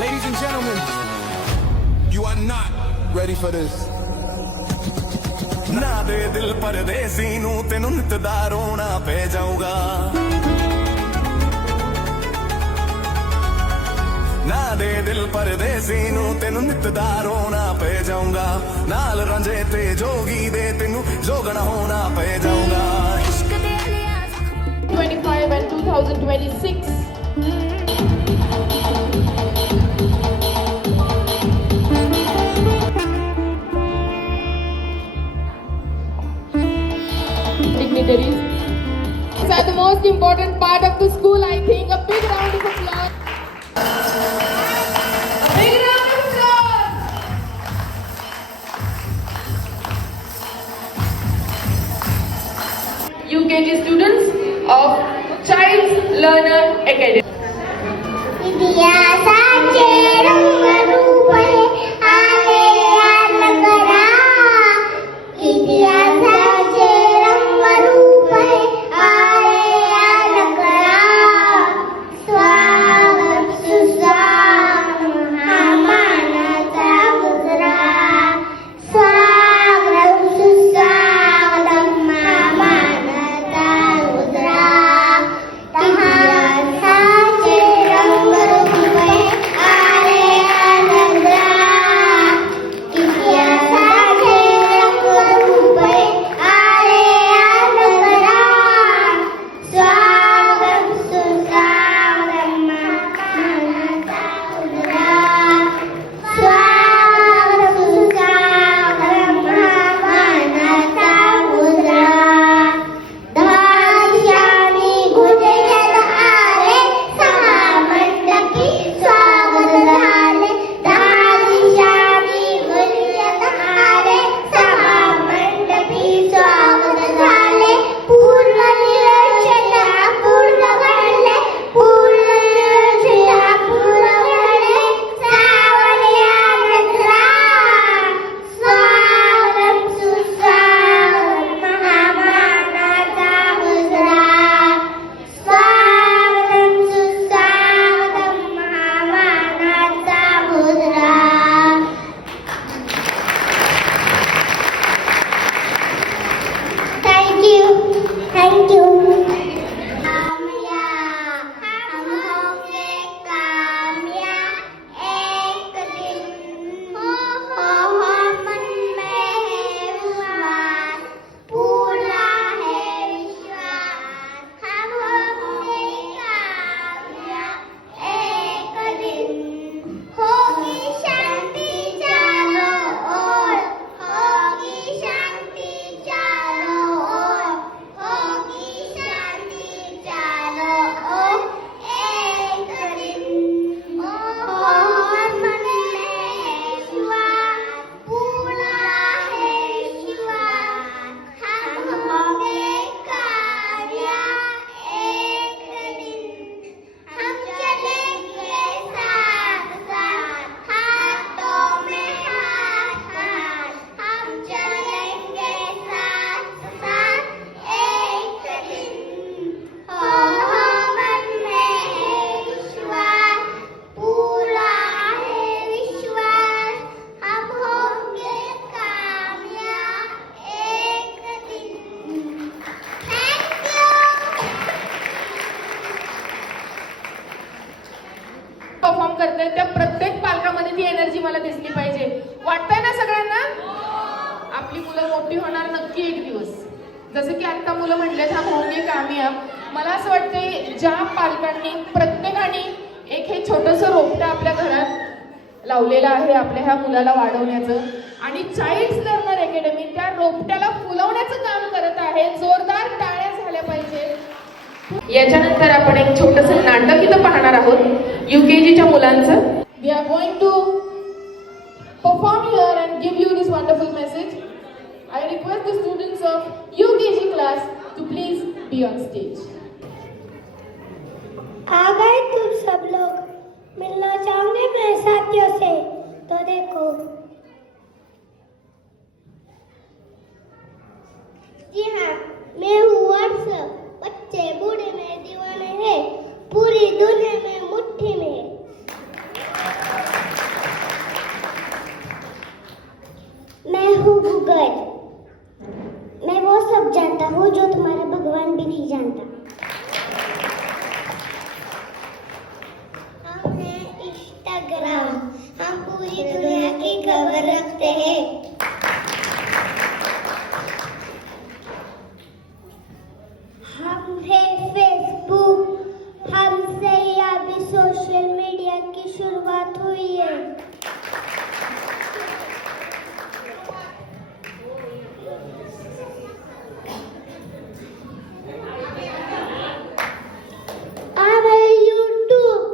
Ladies and gentlemen, you are not ready for this. ना दे दिल परदेसी नू तेनू नित दा रोना पै जाऊगा ना दे दिल परदेसी नू तेनू नित दा रोना पै जाऊंगा नाल रांझे ते जोगी दे तेनू जोगना होना पै जाऊंगा 25 and 2026. Dignitaries. These are the most important part of the school, I think. A big round of applause. A big round of applause. UKG students of Child's Learner Academy. इतिहासाचे रंगरूप हे आले नगरा इतिहासाचे रंगरूप हे आले नगरा स्वागत सुस्वागत महामानाचा गुजरा स्वागत सुस्वागत महामानाचा गुजरा इतिहासाचे रंगरूप हे आले नगरा इतिहासाचे रंगरूप हे आले नगरा स्वागत सुस्वागत महामानाचा गुजरा स्वागत सुस्वागत महामानाचा गुजरा दहा दिशांनी गुंजत आले सहा मंडपी स्वागत झाले दहा दिशांनी गुंजत आले सहा मंडपी स्वागत झाले पूर्ण निरीक्षण पूर्ण घडले पूर्ण निरीक्षण पूर्ण घडले सावल्या नजरा स्वागत सुस्वागत महामानाचा गुजरा स्वागत सुस्वागत महामानाचा गुजरा Thank you. कामया हम होंगे कामया एक दिन हो मन में है विश्वास पूरा है विश्वास हम होंगे कामया एक दिन होगी शांति चारों ओर होगी शांति चारों ओर होगी शांति चारों ओर एक दिन हो मन में विश्वास पूरा है विश्वास हम होंगे कामया एक दिन हम चलेंगे साथ साथ हाथों में हाथ हम चलेंगे साथ साथ एक दिन हो मन में विश्वास पूरा है विश्वास हम होंगे कामया एक दिन थैंक यू परफॉर्म करते त्या प्रत्येक पालकामध्ये ती एनर्जी मला दिसली पाहिजे. वाटतंय ना सगळ्यांना? आपली मुलं मोठी होणार नक्की एक दिवस. जसं की आता मुलं म्हणलेत हम होंगे कामयाब. मला असं वाटतंय ज्या पालकांनी प्रत्येकाने एक हे छोटंसं रोपटं आपल्या घरात लावलेलं आहे आपल्या ह्या मुलाला वाढवण्याचं आणि चाइल्ड्स लर्नर अकॅडमी त्या रोपट्याला फुलवण्याचं काम करत आहे. जोरदार टाळ्या झाल्या पाहिजे. याच्यानंतर आपण एक छोटंसं नाटक इथं पाहणार आहोत UKGच्या मुलांचं. We are going to perform here and give you this wonderful message. I request the students of UKG class to please be on stage. आ गए तुम सब लोग मिलना चाहोगे मेरे साथियों से तो देखो जी हाँ मैं हूँ वर्ष बच्चे बूढ़े मेरे दीवाने हैं पूरी दुनिया में मुट्ठी में की शुरुआत हुई है। हमारे YouTube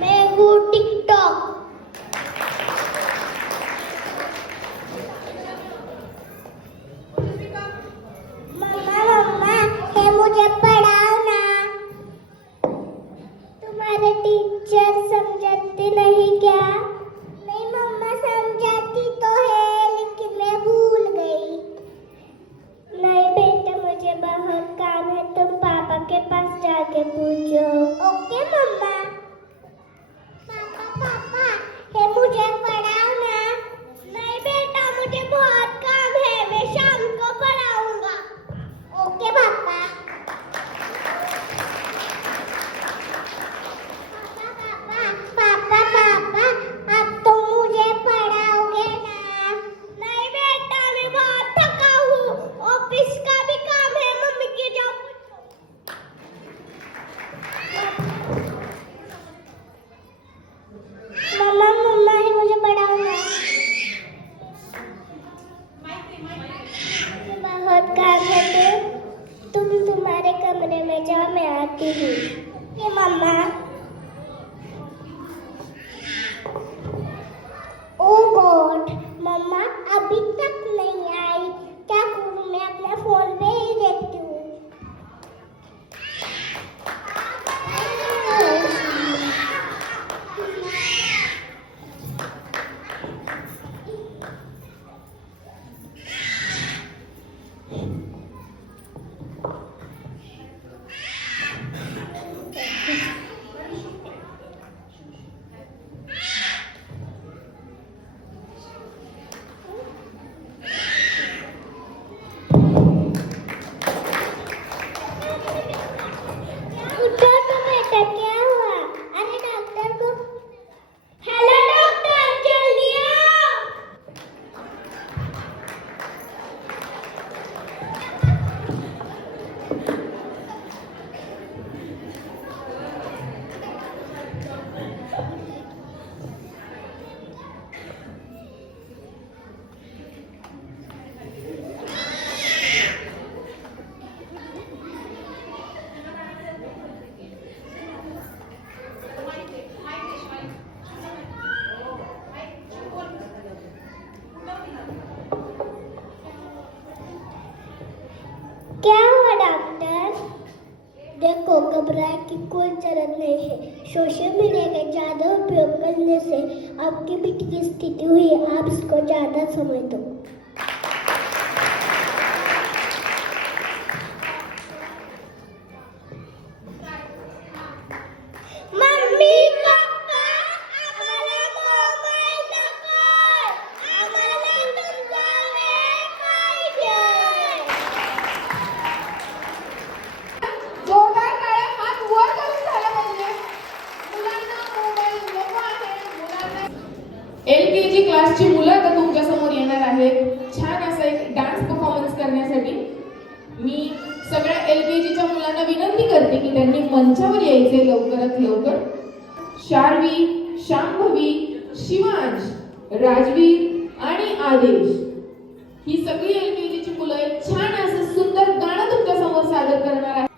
मैं हूँ TikTok। मम्मा मम्मा ये मुझे पढ़ाओ ना। तुम्हारे टीचर समझाते नहीं क्या? नहीं मम्मा समझाती तो है लेकिन मैं भूल गई। नहीं बेटा मुझे बहुत काम है, तुम पापा के पास जाके पूछो। Okay mamma. पापा पापा ये मुझे पढ़ाओ ना। नहीं बेटा मुझे बहुत काम है, मैं शाम को पढ़ाऊंगा। ओके पापा। पापा पापा अब तो मुझे पढ़ाओगे ना? नहीं बेटा मैं बहुत थका हूँ, ऑफिस का भी काम है, मम्मी की जाओ। मम्मा मम्मा ही मुझे पढ़ाओ ना। मुझे बहुत काम है, तुम तुम्हारे कमरे में जाओ, मैं आती हूँ। ये मम्मा। ओ गॉड मम्मा अभी तक नहीं आई, क्या करूं? मैं अपने फोन पे ही देखती हूँ। उठो तो बेटा, क्या हुआ? अरे डॉक्टर को। हेलो डॉक्टर जल्दी आओ। क्या हुआ डॉक्टर? देखो घबराने की कोई जरूरत नहीं है। सोशल मीडिया का ज्यादा उपयोग करने से आपकी बेटी की स्थिति हुई है, आप इसको ज्यादा समय दो। मम्मी पप्पा आम्हाला मोबाईल नको, आम्हाला तुमचा वेळ पाहिजे। जोरदार टाळ्या, हात वर करून झाला पाहिजे. मुलांना मोबाईल नको आहे. मुलांना LKG क्लासची मुलं आता तुमच्या समोर येणार आहेत छान असा एक डान्स परफॉर्मन्स करण्यासाठी. मी सगळ्या LKGच्या मुलांना विनंती करते की त्यांनी मंचावर यायचे लवकरात लवकर. शार्वी, शांभवी, शिवांश, राजवीर आणि आदेश ही सगळी LKGची मुलं एक छान असं सुंदर गाणं तुमच्या समोर सादर करणार आहेत.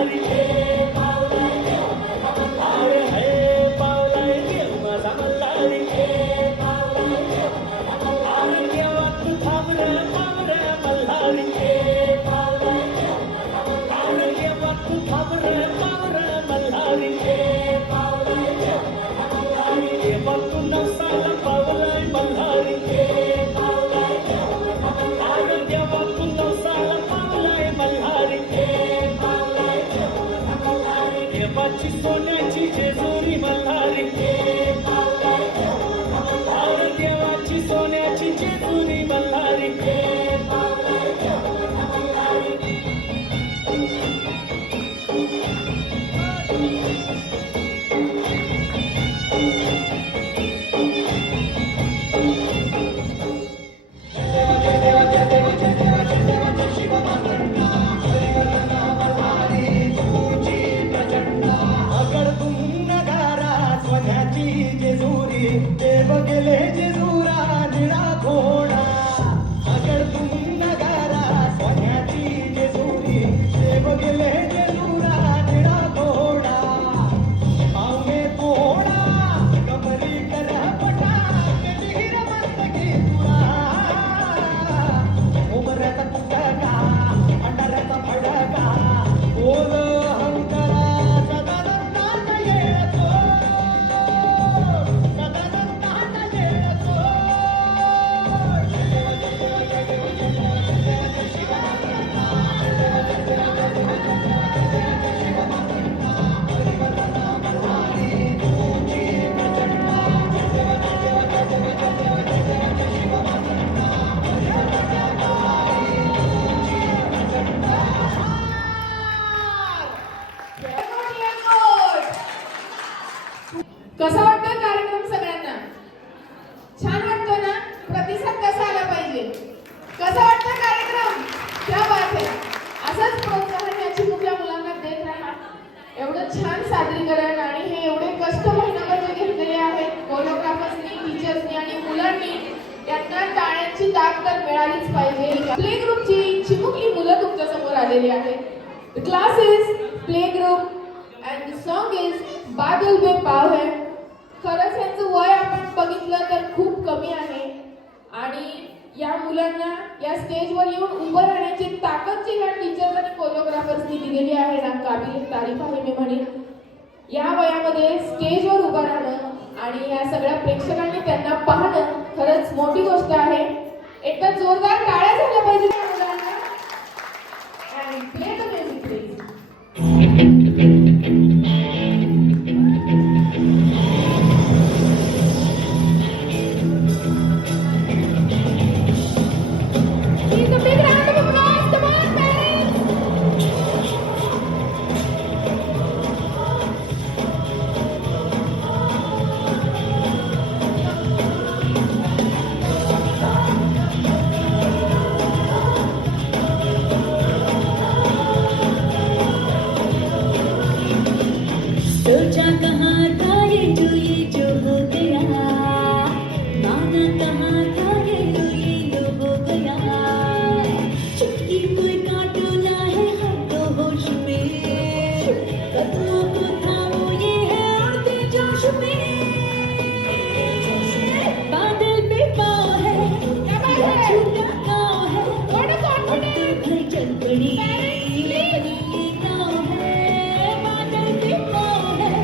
मल्हारी अरे हे पावलाय देव माझा मल्हारी अरे देवा तू थांब रे मल्हारी अरे देवा तू थांब रे मल्हारी देवा तू नवसाला पावलाय मल्हारी अरे देवा तू नवसाला पावलाय मल्हारी देवाची सोन्याची जेजुरी मल्हारी अरे देवाची सोन्याची जेजुरी मल्हारी अगडतून नगारा सोन्याची जेजुरी देव गेले जेजुरा निळा घोडा अगडतून नगारा सोन्याची जेजुरी देव गेले जेजुरा निळा घोडा पावणे घोडा कमरी कर पटा हिर मस्तकी तुरा उमऱ्याचा पुस्तका अंधाराचा फडका बोल हंकरा गगनंतात येतो गगनंतात येतो कसा वाटतोय कार्यक्रम सगळ्यांना? छान वाटतोय ना? प्रतिसाद कसा आला पाहिजे? कसा वाटतोय कार्यक्रम? क्या बात है. असंच प्रोत्साहन या चिमुकल्या मुलांना देत राहा. एवढं छान सादरीकरण आणि हे एवढे कष्ट महिनाभर जे घेतलेले आहेत कोरिओग्राफर्सनी, टीचर्सनी आणि मुलांनी, त्यांना टाळ्यांची दाग तर मिळालीच पाहिजे. प्ले ग्रुपची चिमुकली मुलं तुमच्या समोर आलेली आहेत. The class is playgroup and the song is Badal बे पाव है. खरंच यांचं वय आपण बघितलं तर खूप कमी आहे आणि या मुलांना या स्टेजवर येऊन उभं राहण्याची ताकद जी ह्या टीचर्स आणि कोरिओग्राफर्सनी दिलेली आहे ना, काबिल तारीफ आहे मी म्हणेन. या वयामध्ये स्टेजवर उभं राहणं आणि या सगळ्या प्रेक्षकांनी त्यांना पाहणं खरंच मोठी गोष्ट आहे. एकदा जोरदार टाळ्या झाल्या पाहिजे या मुलांना. And play the music, please. Please, a big round of applause. Come on, parents. सोचा कहाँ था ये जो हो गया माना कहाँ था ये हो गया चुटकी कोई काटना है हर होश में कदमों को थामो ये है उड़ते जोश में बादल पे पाँव है छूटा गाँव है अब तो घर चल पड़ी ये नाव है बादल पे पाँव है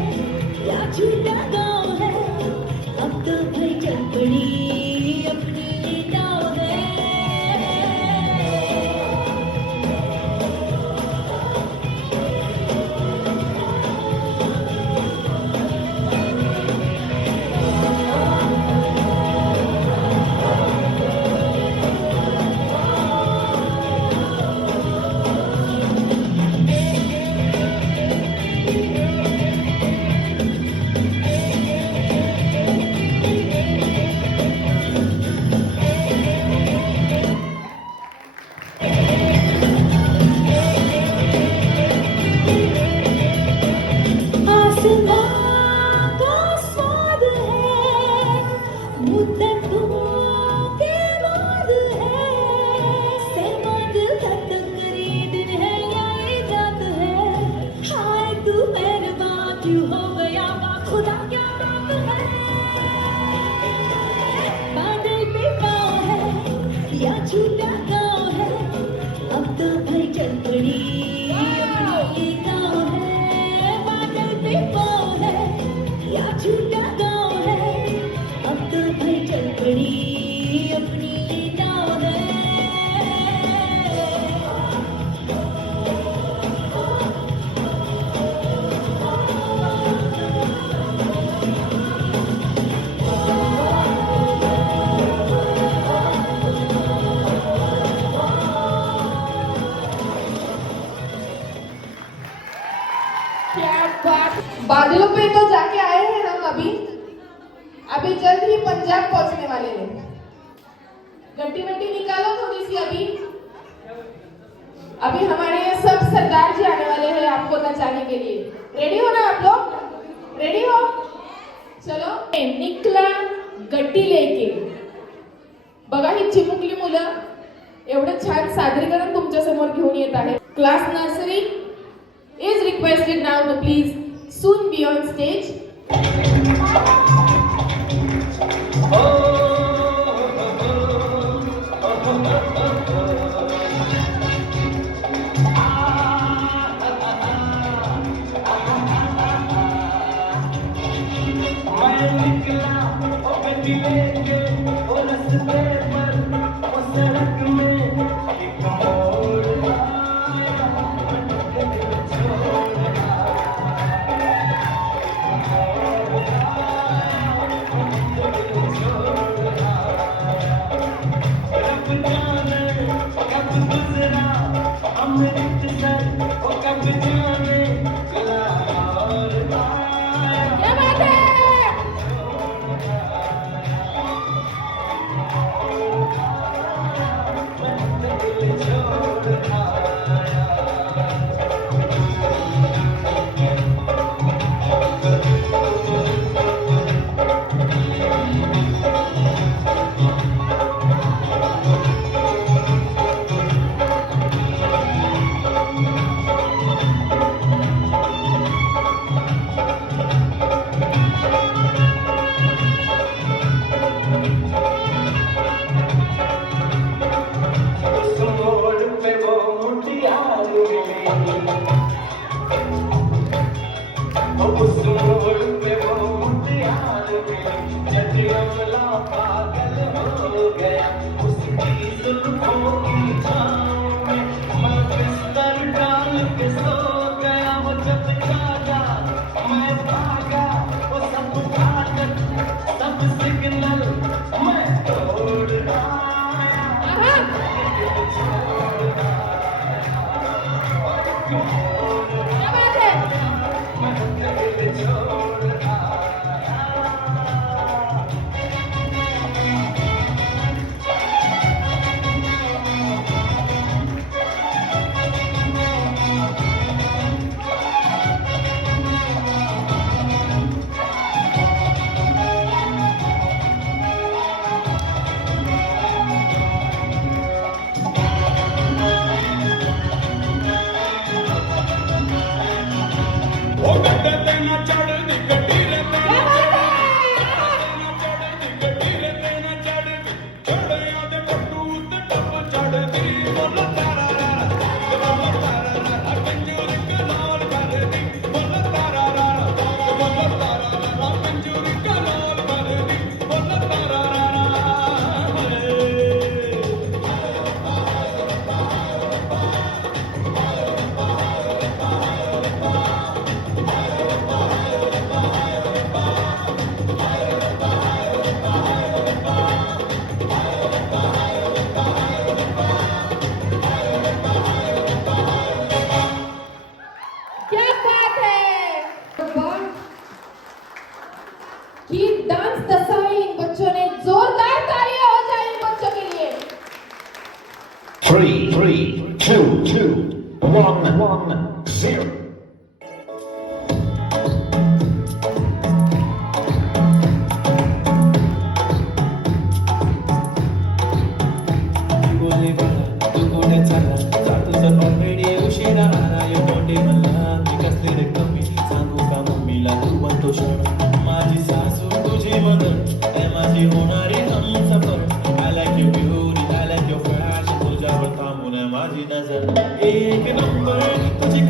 क्या बात, बादलों पे तो जाके आए हैं हम अभी जल्द ही पंजाब पहुंचने वाले हैं। गट्टी वट्टी निकालो थोड़ी सी अभी हमारे ये सब सरदार जी आने वाले हैं आपको नचाने के लिए। रेडी हो ना आप लोग? रेडी हो? चलो निकला गट्टी लेके। बघा ही चिमुकली मुलं एवढं छान सादरीकरण तुमच्या समोर घेऊन येत आहे। Class nursery is requested now to please soon be on stage. मैं निकला ओ गड्डी लेके ओ रस्ते पर ओ सड़क में एक मोड़ आया, मैं दिल छोड़ रब जाने कब गुजरा अमृत सर ओ कब जाने गला और आया। क्या बात है? उस मोड़ पे वो मुठियार मिली, उस मोड़ पे वो मुठियार मिली, जज अमला पागल हो गया उसकी जुल्फों की छाँव में। मैं बिस्तर डाल के सो गया, वो जब जागा मैं भागा, वो सब फाटक सब सिग्नल मैं तोड़ आया। क्या बात है? ओ गड्डे ते ना चढ़ दी गड्डी रे ते ना चढ़ दी गड्डी रे ते ना चढ़ दी चढ़िया दे पट्टू ते टप चढ़ दी बोल तारा रा बोल तारा रा कंजूरी कलाल कर दी बोल तारा रा कंजूरी कलाल कर दी बोल तारा रा। क्या बात है? वाह! कि डांस दसा है इन बच्चों ने। जोरदार तालियां हो जाए इन बच्चों के लिए। 3, 2, 1, 0. बोले बाळा तू कोठे चालला, जातो तर ऑलरेडी उशिरा आला. यो मोठे म्हणला मी कसले रे कमी, सांगू का मम्मीला तू बनतो शोर. माझी सासू तुझी मदर, ते माझी होणारी Humsafar. I like your beauty, I like your fashion, तुझ्यावर थांबून आहे माझी नजर. एक नंबर तुझी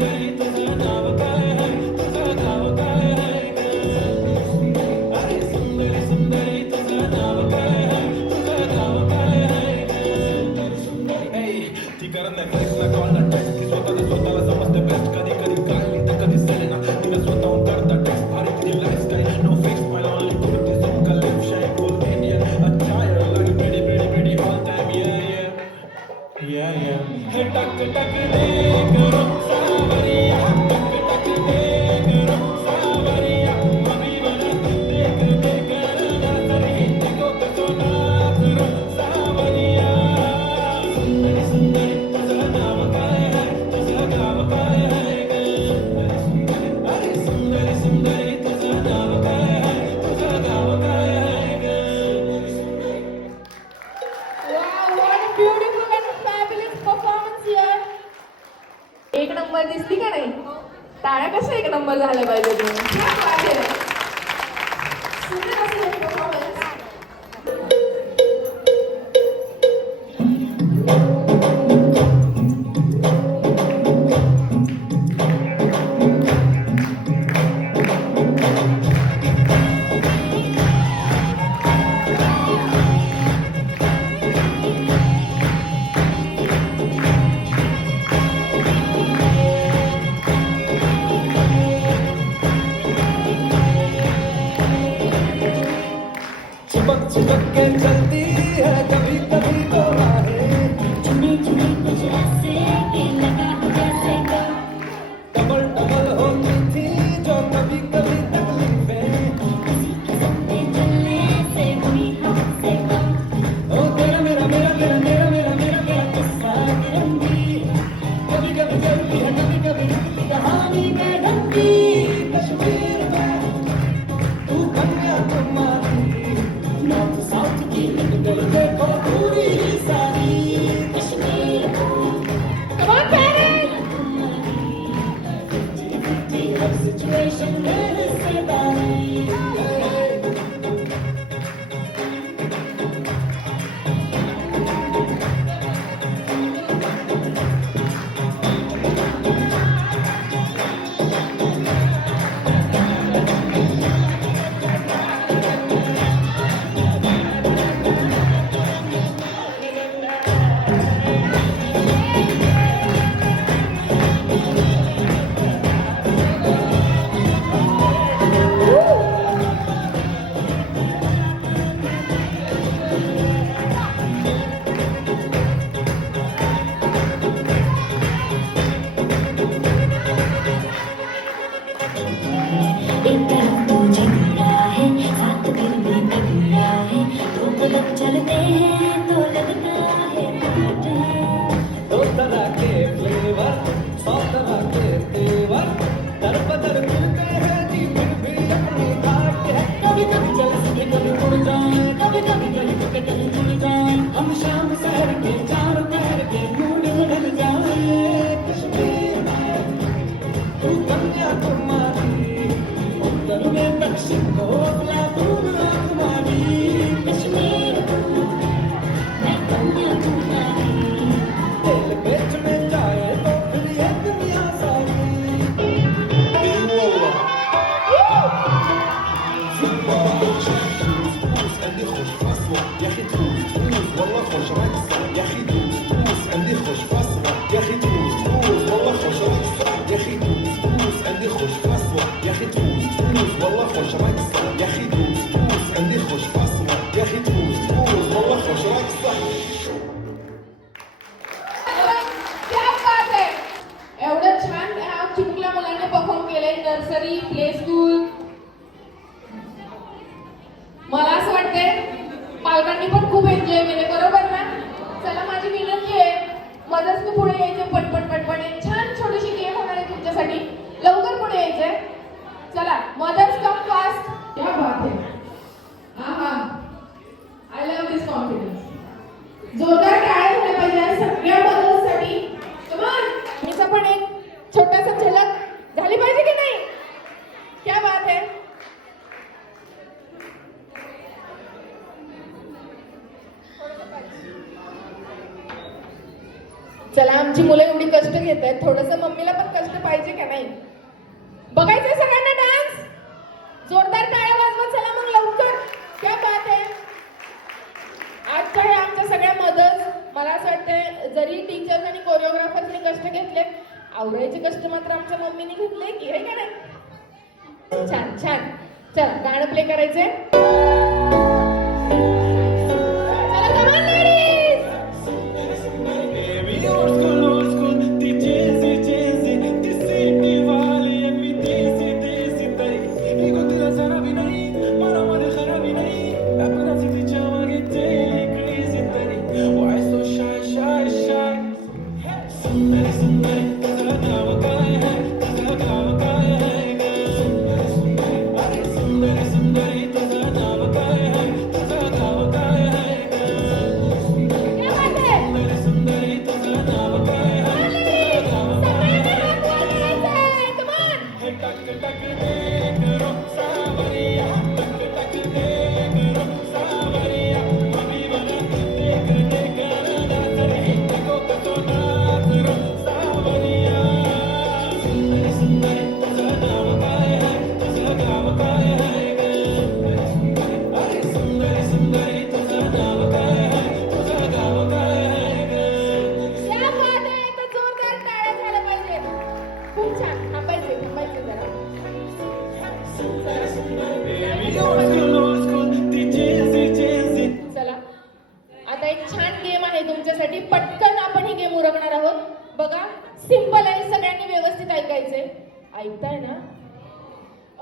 सुंदरी तुझं नाव काय आहे तुझं नाव काय आहे ग अरे सुंदरी सुंदरी तुझं नाव काय आहे तुझं नाव काय आहे ग ती करत नाही फ्लेक्सला कॉलला टेक्स्ट ती स्वतःला समजते बेस्ट कधी कधी काढली तर कधी सेलेना तिला स्वतःहून करता टेक्स्ट भारी तिची लाईफस्टाईल नो फिक्स मला ओनली कुर्ती झोन का लिप शाईन फुल इंडियन अचायर लगी pretty pretty pretty all time yeah हे टक टक दे करो सावरिया टक टक दे करो सावरिया अभी बना देख देख नजरी देखो तो ना करो सावरिया सुंदरी सुंदरी तुझं नाव काय आहे तुझं नाव काय आहे ग अरे सुंदरी सुंदरी तुझं नाव काय आहे तुझं नाव काय आहे ग Wow, what a beautiful and fabulous performance here. एक नंबर दिसली का नाही? टाळ्या कशा एक नंबर झाल्या पाहिजे तुम्ही? क्या बात है. सुंदर असेल हे performance. चिपक चिपक के चलती है कभी कभी तो बाहें चुने चुने कुछ ऐसे कि लगा जैसे को डबल डबल होती थी जो कभी कभी तकलीफें किसी के सपने चलने से हुई हमसे कम ओ तेरा मेरा मेरा मेरा मेरा मेरा मेरा मेरा किस्सा रंगी कभी कभी चलती है कभी कभी रुकती कहानी में ढलती कश्मीर में तू कन्याकुमारी नॉर्थ साउथ की गई देखो पूरी सारी Kashmir Come on, parents. Her situation में हिस्सेदारी एक तरफ तो झगड़ा है साथ दिल में बिगड़ा है दो कदम चलते हैं तो लगता है टूटा दो तरह के फ्लेवर 100 तरह के तेवर दर बदर मिलते हैं जी फिर भी अपनी घाट है कभी कभी चल सके कभी उड़ जाए कभी कभी गली के कहीं जुड़ जाए हम शाम शहर के चारों पैर के मूड बदल जाए कश्मीर में तू कन्याकुमारी उत्तर में दक्षिण को अगला दूर कुमारी कश्मीर मैं कन्याकुमारी दिल बेचने जाए तो फिर ये दुनिया सारी क्या बात है. एवढं छान ह्या चिमुकल्या मुलांनी परफॉर्म केलंय नर्सरी प्ले स्कूल. मला असं वाटतंय पालकांनी पण खूप एन्जॉय केले बरोबर ना. चला माझी विनंती आहे मदर्सनी पुढे यायचे पटपट पटपट. एक छान छोटीशी गेम होणार आहे तुमच्यासाठी. लवकर पुढे यायचंय. चला मदर्स कम फास्ट. क्या बात है. आहा आय लव्ह दिस कॉन्फिडन्स. जोरदार टाळ्या झाल्या पाहिजे सगळ्या मदर्ससाठी. Come on. मीचा पण एक छोटासा झलक झाली पाहिजे की नाही. क्या बात है. चला आमची मुलं एवढी कष्ट घेत आहेत थोडंसं मम्मीला पण कष्ट पाहिजे का नाही? बघायचंय सगळ्यांना डान्स? जोरदार टाळ्या वाजवत चला मग लवकर. क्या बात आहे. आजच्या हे आमच्या सगळ्या मदत मला असं वाटतंय जरी टीचर्स आणि कोरिओग्राफर्सने कष्ट घेतले, आवरायचे कष्ट मात्र आमच्या मम्मीने घेतले की, हे का नाही? छान छान. चला गाणं प्ले करायचंय. चला come on, ladies. Baby, old school, ती cheesy, cheesy, ती city वाली, मी देसी ताई. ही गो तिला जरा भी नाही, मला मध्ये जरा भी नाही. आपण असं तिच्या मागे daily crazy ताई. Why so shy, shy, shy? सुंदरी, सुंदरी, तुझं नाव काय आहे? तुझं नाव काय आहे ग? अरे सुंदरी, सुंदरी, तुझं नाव काय आहे? तुझं नाव काय आहे ग? क्या बात आहे. सुंदरी, सुंदरी, तुझं नाव काय आहे? तुझं नाव काय आहे? Come on. हे टक टक दे करो सावरिया, टक टक दे करो सावरिया. अभी बना देख नाच रे, टको टको नाच रो सावरिया. सुंदरी, सुंदरी, तुझं नाव काय आहे? तुझं नाव काय आहे ग? अरे सुंदरी, सुंदरी, तुझं नाव काय आहे? तुझं नाव काय आहे ग? क्या बात आहे. तर जोरदार टाळ्या झाल्या पाहिजे. खूप छान. थांबायचे जरा. Baby, old school, ती cheesy, cheesy. चला आता एक छान गेम आहे तुमच्यासाठी. पटकन आपण ही गेम उरकणार आहोत. बघा सिंपल आहे. सगळ्यांनी व्यवस्थित ऐकायचंय. ऐकताय ना?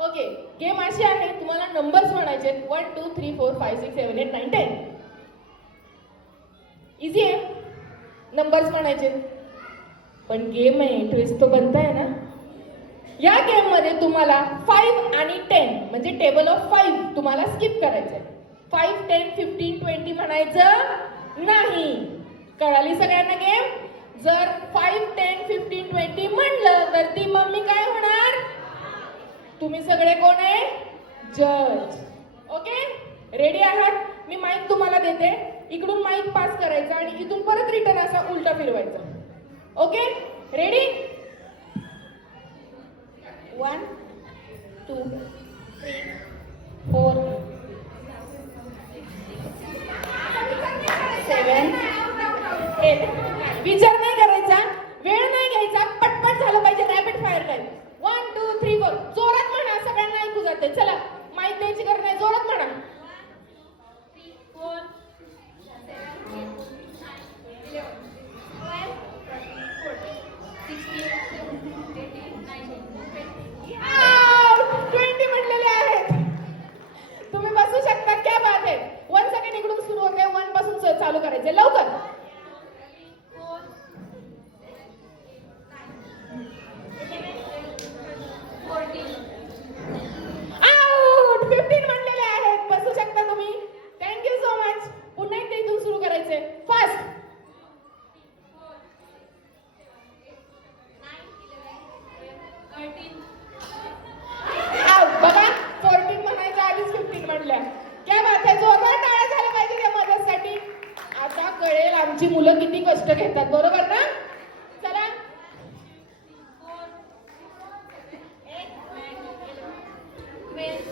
ओके. गेम अशी आहे, तुम्हाला नंबर्स म्हणायचे 1 2 3 4 5 6 7 8 9 10. इझी आहे. नंबर्स म्हणायचे. पण गेम आहे, ट्विस्ट तो बनताय ना. या गेम मध्ये तुम्हाला 5 आणि 10 म्हणजे टेबल ऑफ 5 तुम्हाला स्किप करायचंय. 5 10 15 20 म्हणायचं नाही. कळाली सगळ्यांना गेम? जर 5 10 15 20 म्हणलं तर ती मम्मी काय होणार? तुम्ही सगळे कोण आहे? जज. ओके, रेडी आहात? मी माईक तुम्हाला देते. इकडून माईक पास करायचा आणि इथून परत रिटर्न असा उलटा फिरवायचा. Okay, ready? 1 2 3 4 7 8. विचार नाही करायचा, वेळ नाही घ्यायचा, पटपट झालं पाहिजे. Rapid fire type. 1 2 3 4. जोरात म्हणा, सगळ्यांना ऐकू जाते. चला माईक द्यायची गरज नाही, जोरात म्हणा. 20 म्हणलेले आहेत. तुम्ही बसू शकता. क्या बात आहे. 1 सेकंड इकडून सुरू होते. 1 पासून चालू करायचे लवकर. आउट. 15 म्हणलेले आहेत. बसू शकता तुम्ही. Thank you so much. पुन्हा एकदा इथून सुरू करायचे. फास्ट. बघा 14 म्हणायच्या आधीच 15 म्हणल्या. काय बात आहे. जोरदार टाळ्या झाल्या पाहिजे त्या मदतसाठी. आता कळेल आमची मुलं किती कष्ट घेतात. बरोबर ना? चला 20.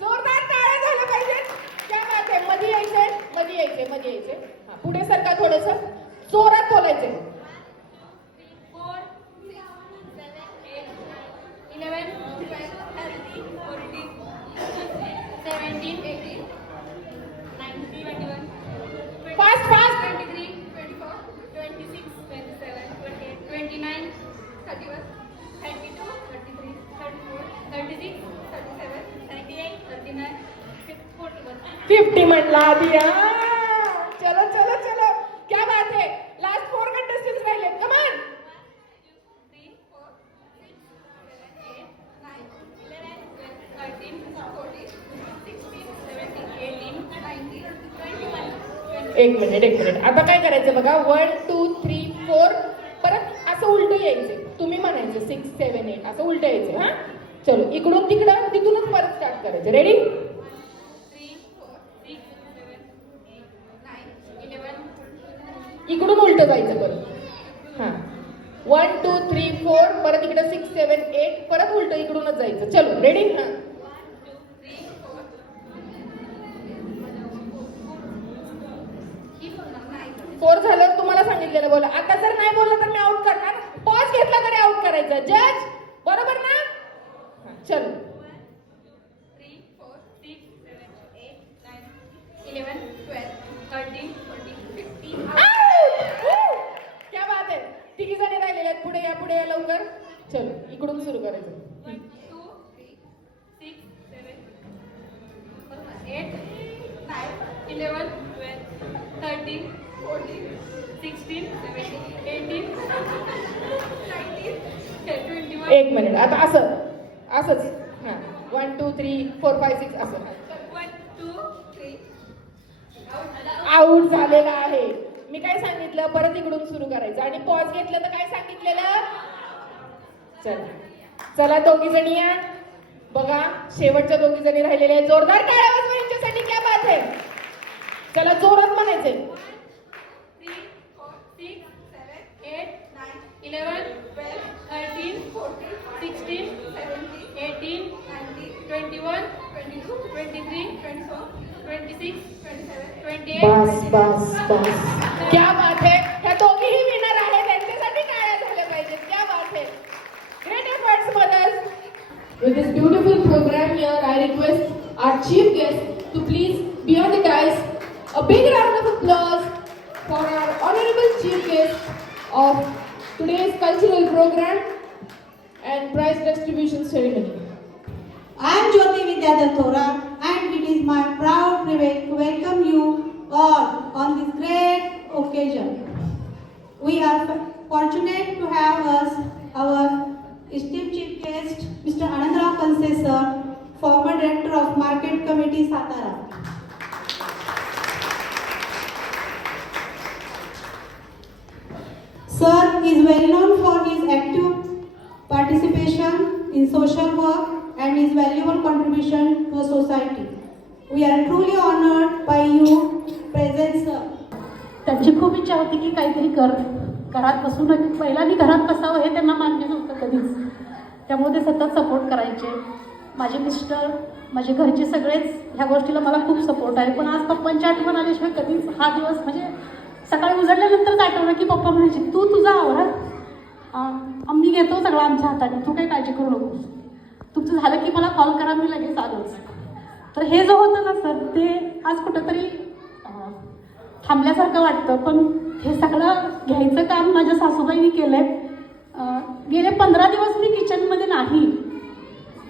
जोरदार टाळ्या झाल्या पाहिजेत. क्या बात आहे. मध्ये यायचे. हा, पुढे सरका थोडस. जोरात बोलायचे. 4 6 7 8 11 12 13 14 17 18 19 21 फास्ट फास्ट. 23 24 26 27 28 29 31 32 33 34 36 37 38 39 41. 50 म्हणला दिया. चलो चलो चलो. क्या बात है. लास्ट 4 कंटेस्टंट्स राहिले. Come on. 3 4 6 7 8 9 11 12 13 14 16 17 18 19 21. एक मिनिट. आता काय करायचं बघा. 1 2 3 4 परत असं उलट यायचे. तुम्ही म्हणायचे 6 7 8 असं उलट यायचे. हा चलो इकडून तिकडं, तिथूनच परत स्टार्ट करायचं. रेडी? 3 4 6 7 8 9 इकडून उलट जायचं परत. हां 1 2 3 4 परत इकडे 6 7 8 परत उलट इकडूनच जायचं. चलो रेडी. हां 4 झालं तुम्हाला सांगितलेलं बोला. आता जर नाही बोललं तर मी आउट करणार. पॉज घेतला तरी आउट करायचं. जज बरोबर ना? हां, चलो 3 4 6 7 8 9 11 12 13 14 15 क्या बात आहे. तिघी जणी राहिलेले आहेत. पुढे या लवकर. चलो इकडून सुरू करायचं. 1 2 3 6 7 8 9 11 12 13 14 16 17 18 19 21. एक मिनिट. आता असंच. हां 1 2 3 4 5 6 असं. 1 2 3 आऊट झालेला आहे. मी काय सांगितलं परत इकडून सुरू करायचं आणि पॉज घेतलं तर काय सांगितलेलं. चला दोघी जणी या. बघा शेवटच्या दोघी जणी राहिलेल्या आहेत. जोरदार टाळ्या वाजवा यांच्यासाठी. क्या बात आहे. चला जोरात म्हणायचंय. 3 4 6 7 8 9 11 12 13 14 16 17 18 19 21 22 23 24 26 27 28. क्या बात है. ह्या दोघीही विनर आहेत. त्यांच्यासाठी टाळ्या झाल्या पाहिजेत. क्या बात है. Great efforts mothers. With this beautiful program here, I request our chief guest to please be on the dais. A big round of applause for our honorable chief guest of today's cultural program and prize distribution ceremony. I am Jyoti Vidyadattora and it is my proud privilege to welcome you all on this great occasion. We are fortunate to have us our esteemed chief guest Mr. Anandrao Kanse sir, former director of Market Committee Satara. Sir is well known for his active participation in social work and his valuable contribution to the society. We are truly honored by you present, sir. त्यांची खूप इच्छा होती की काहीतरी घरात बसून पहिल्यांदा घरात बसावं हे त्यांना मान्य नव्हतं कधीच. त्यामुळे ते सतत सपोर्ट करायचे. माझे मिस्टर माझे घरचे सगळेच ह्या गोष्टीला मला खूप सपोर्ट आहे. पण आज पप्पांची आठवण आल्याशिवाय कधीच हा दिवस म्हणजे सकाळी उजळल्यानंतरच आठवलं की पप्पा म्हणायचे तू तुझा आवडत आम्ही घेतो सगळं आमच्या हाताने, तू काही काळजी करू नकोस, तुमचं झालं की मला कॉल करा मी लगेच आलोच. तर हे जो होतं ना सर ते आज कुठंतरी थांबल्यासारखं वाटतं. पण हे सगळं घ्यायचं काम माझ्या सासूबाईंनी केलं आहे. गेले 15 दिवस मी किचनमध्ये नाही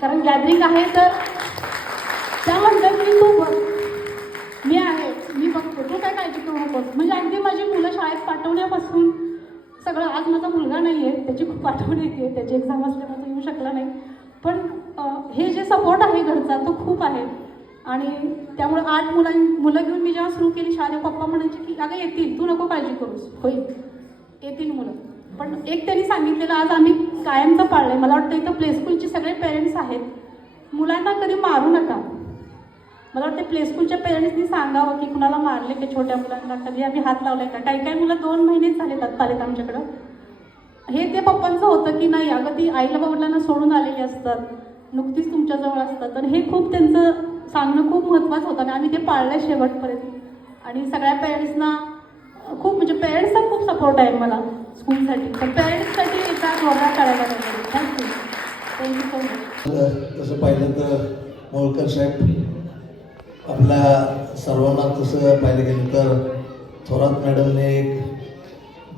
कारण गॅदरिंग आहे. तर त्या म्हणतात की तू बघ मी आहे मी बघतो तू काय काळजी करू नकोस. म्हणजे अगदी माझी मुलं शाळेत पाठवण्यापासून सगळं. आज माझा मुलगा नाही आहे त्याची खूप आठवण येते. त्याची एक्झाम असल्यामुळे तो येऊ शकला नाही. पण हे जे सपोर्ट आहे घरचा तो खूप आहे. आणि त्यामुळे 8 मुलं घेऊन मी जेव्हा सुरू केली शाळेत पप्पा म्हणायचे की अगं येतील तू नको काळजी करूस होईल येतील मुलं. पण एक त्यांनी सांगितलेलं आज आम्ही कायमचं पाळलं आहे. मला वाटतं इथं प्ले स्कूलचे सगळे पेरेंट्स आहेत. मुलांना कधी मारू नका. मला वाटतं प्ले स्कूलच्या पेरेंट्सनी सांगावं की कुणाला मारले की छोट्या मुलांना कधी आम्ही हात लावलाय का. काही मुलं 2 महिनेच झालेत आलेत आमच्याकडं. हे ते पप्पांचं होतं की नाही अगं ती आईला वडिलांना सोडून आलेली असतात नुकतीच तुमच्याजवळ असतात. आणि हे खूप त्यांचं सांगणं खूप महत्त्वाचं होतं आणि आम्ही ते पाळलं शेवटपर्यंत. आणि सगळ्या पेरेंट्सना खूप म्हणजे पेरेंट्सचा खूप सपोर्ट आहे मला स्कूलसाठी. तर पेरेंट्ससाठी एका जोरदार करायला पाहिजे. Thank you so much. तसं पाहिलं तर मोळकर साहेब आपल्या सर्वांना तसं पाहिलं गेलं तर थोरात मॅडमने एक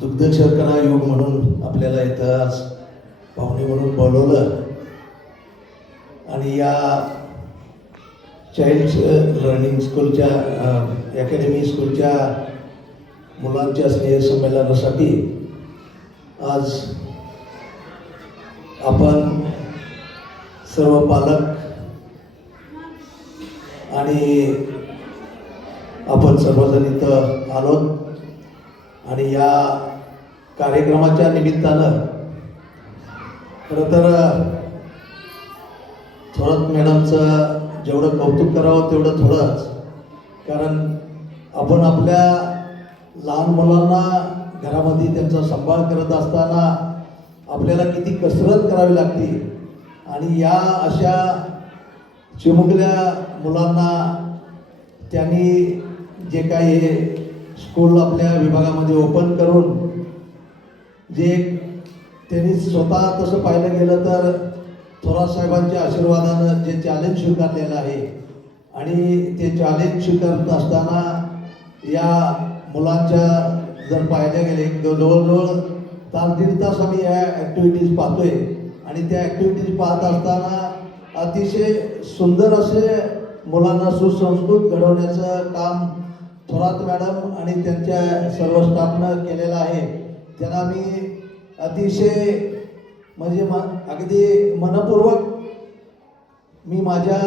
दुग्ध शर्करा योग म्हणून आपल्याला इथं आज पाहुणे म्हणून बोलवलं. आणि या चाइल्ड लर्निंग स्कूलच्या अकॅडमी स्कूलच्या मुलांच्या स्नेहसंमेलनासाठी आज आपण सर्व पालक आणि आपण सर्वजण इथं आलोत. आणि या कार्यक्रमाच्या निमित्तानं खरं तर थोरात मॅडमचं जेवढं कौतुक करावं तेवढं थोडंच. कारण आपण आपल्या लहान मुलांना घरामध्ये त्यांचा सांभाळ करत असताना आपल्याला किती कसरत करावी लागते आणि या अशा चिमुकल्या मुलांना त्यांनी जे काही हे स्कूल आपल्या विभागामध्ये ओपन करून जे त्यांनी स्वतः तसं पाहिलं गेलं तर थोरात साहेबांच्या आशीर्वादानं जे चॅलेंज स्वीकारलेलं आहे आणि ते चॅलेंज स्वीकारत असताना या मुलांच्या जर पाहिल्या गेले जवळजवळ तास दीड तास आम्ही या ॲक्टिव्हिटीज पाहतोय आणि त्या ॲक्टिव्हिटीज पाहत असताना अतिशय सुंदर असे मुलांना सुसंस्कृत घडवण्याचं काम थोरात मॅडम आणि त्यांच्या सर्व स्टाफनं केलेलं आहे. त्यांना मी अतिशय म्हणजे अगदी मनपूर्वक मी माझ्या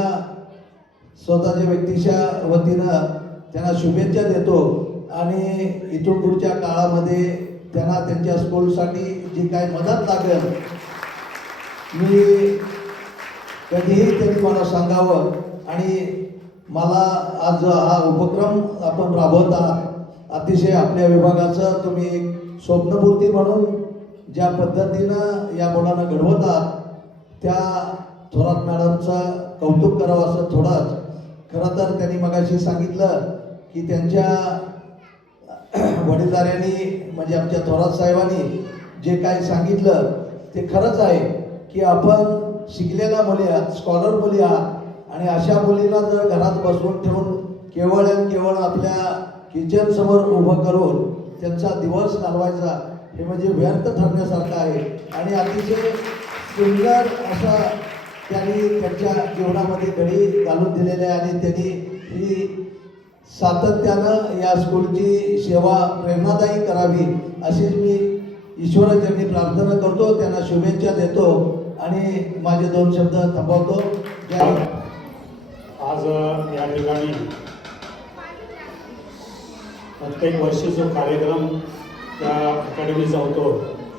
स्वतःच्या व्यक्तीच्या वतीनं त्यांना शुभेच्छा देतो आणि इथून पुढच्या काळामध्ये त्यांना त्यांच्या स्कूलसाठी जी काही मदत लागेल मी कधीही त्यांनी मला सांगावं. आणि मला आज हा उपक्रम आपण राबवत आहात अतिशय आपल्या विभागाचं तुम्ही एक स्वप्नपूर्ती म्हणून ज्या पद्धतीनं या मुलांना घडवत आहात त्या थोरात मॅडमचं कौतुक करावं असं थोडंच. खरं तर त्यांनी मगाशी सांगितलं की त्यांच्या वडीलधाऱ्यांनी म्हणजे आमच्या थोरात साहेबांनी जे काही सांगितलं ते खरंच आहे की आपण शिकलेल्या मुली आहात, स्कॉलर मुली आहात आणि अशा मुलींना जर घरात बसवून ठेवून केवळ आणि केवळ आपल्या किचनसमोर उभं करून त्यांचा दिवस घालवायचा हे म्हणजे व्यर्थ ठरण्यासारखं आहे. आणि अतिशय सुंदर असा त्यांनी त्यांच्या जीवनामध्ये घडी घालून दिलेले आहे आणि त्यांनी ही सातत्यानं या स्कूलची सेवा प्रेरणादायी करावी अशीच मी ईश्वराचरणी प्रार्थना करतो, त्यांना शुभेच्छा देतो आणि माझे 2 शब्द थांबवतो. आज या ठिकाणी प्रत्येक वर्षी जो कार्यक्रम त्या अकॅडमीचा होतो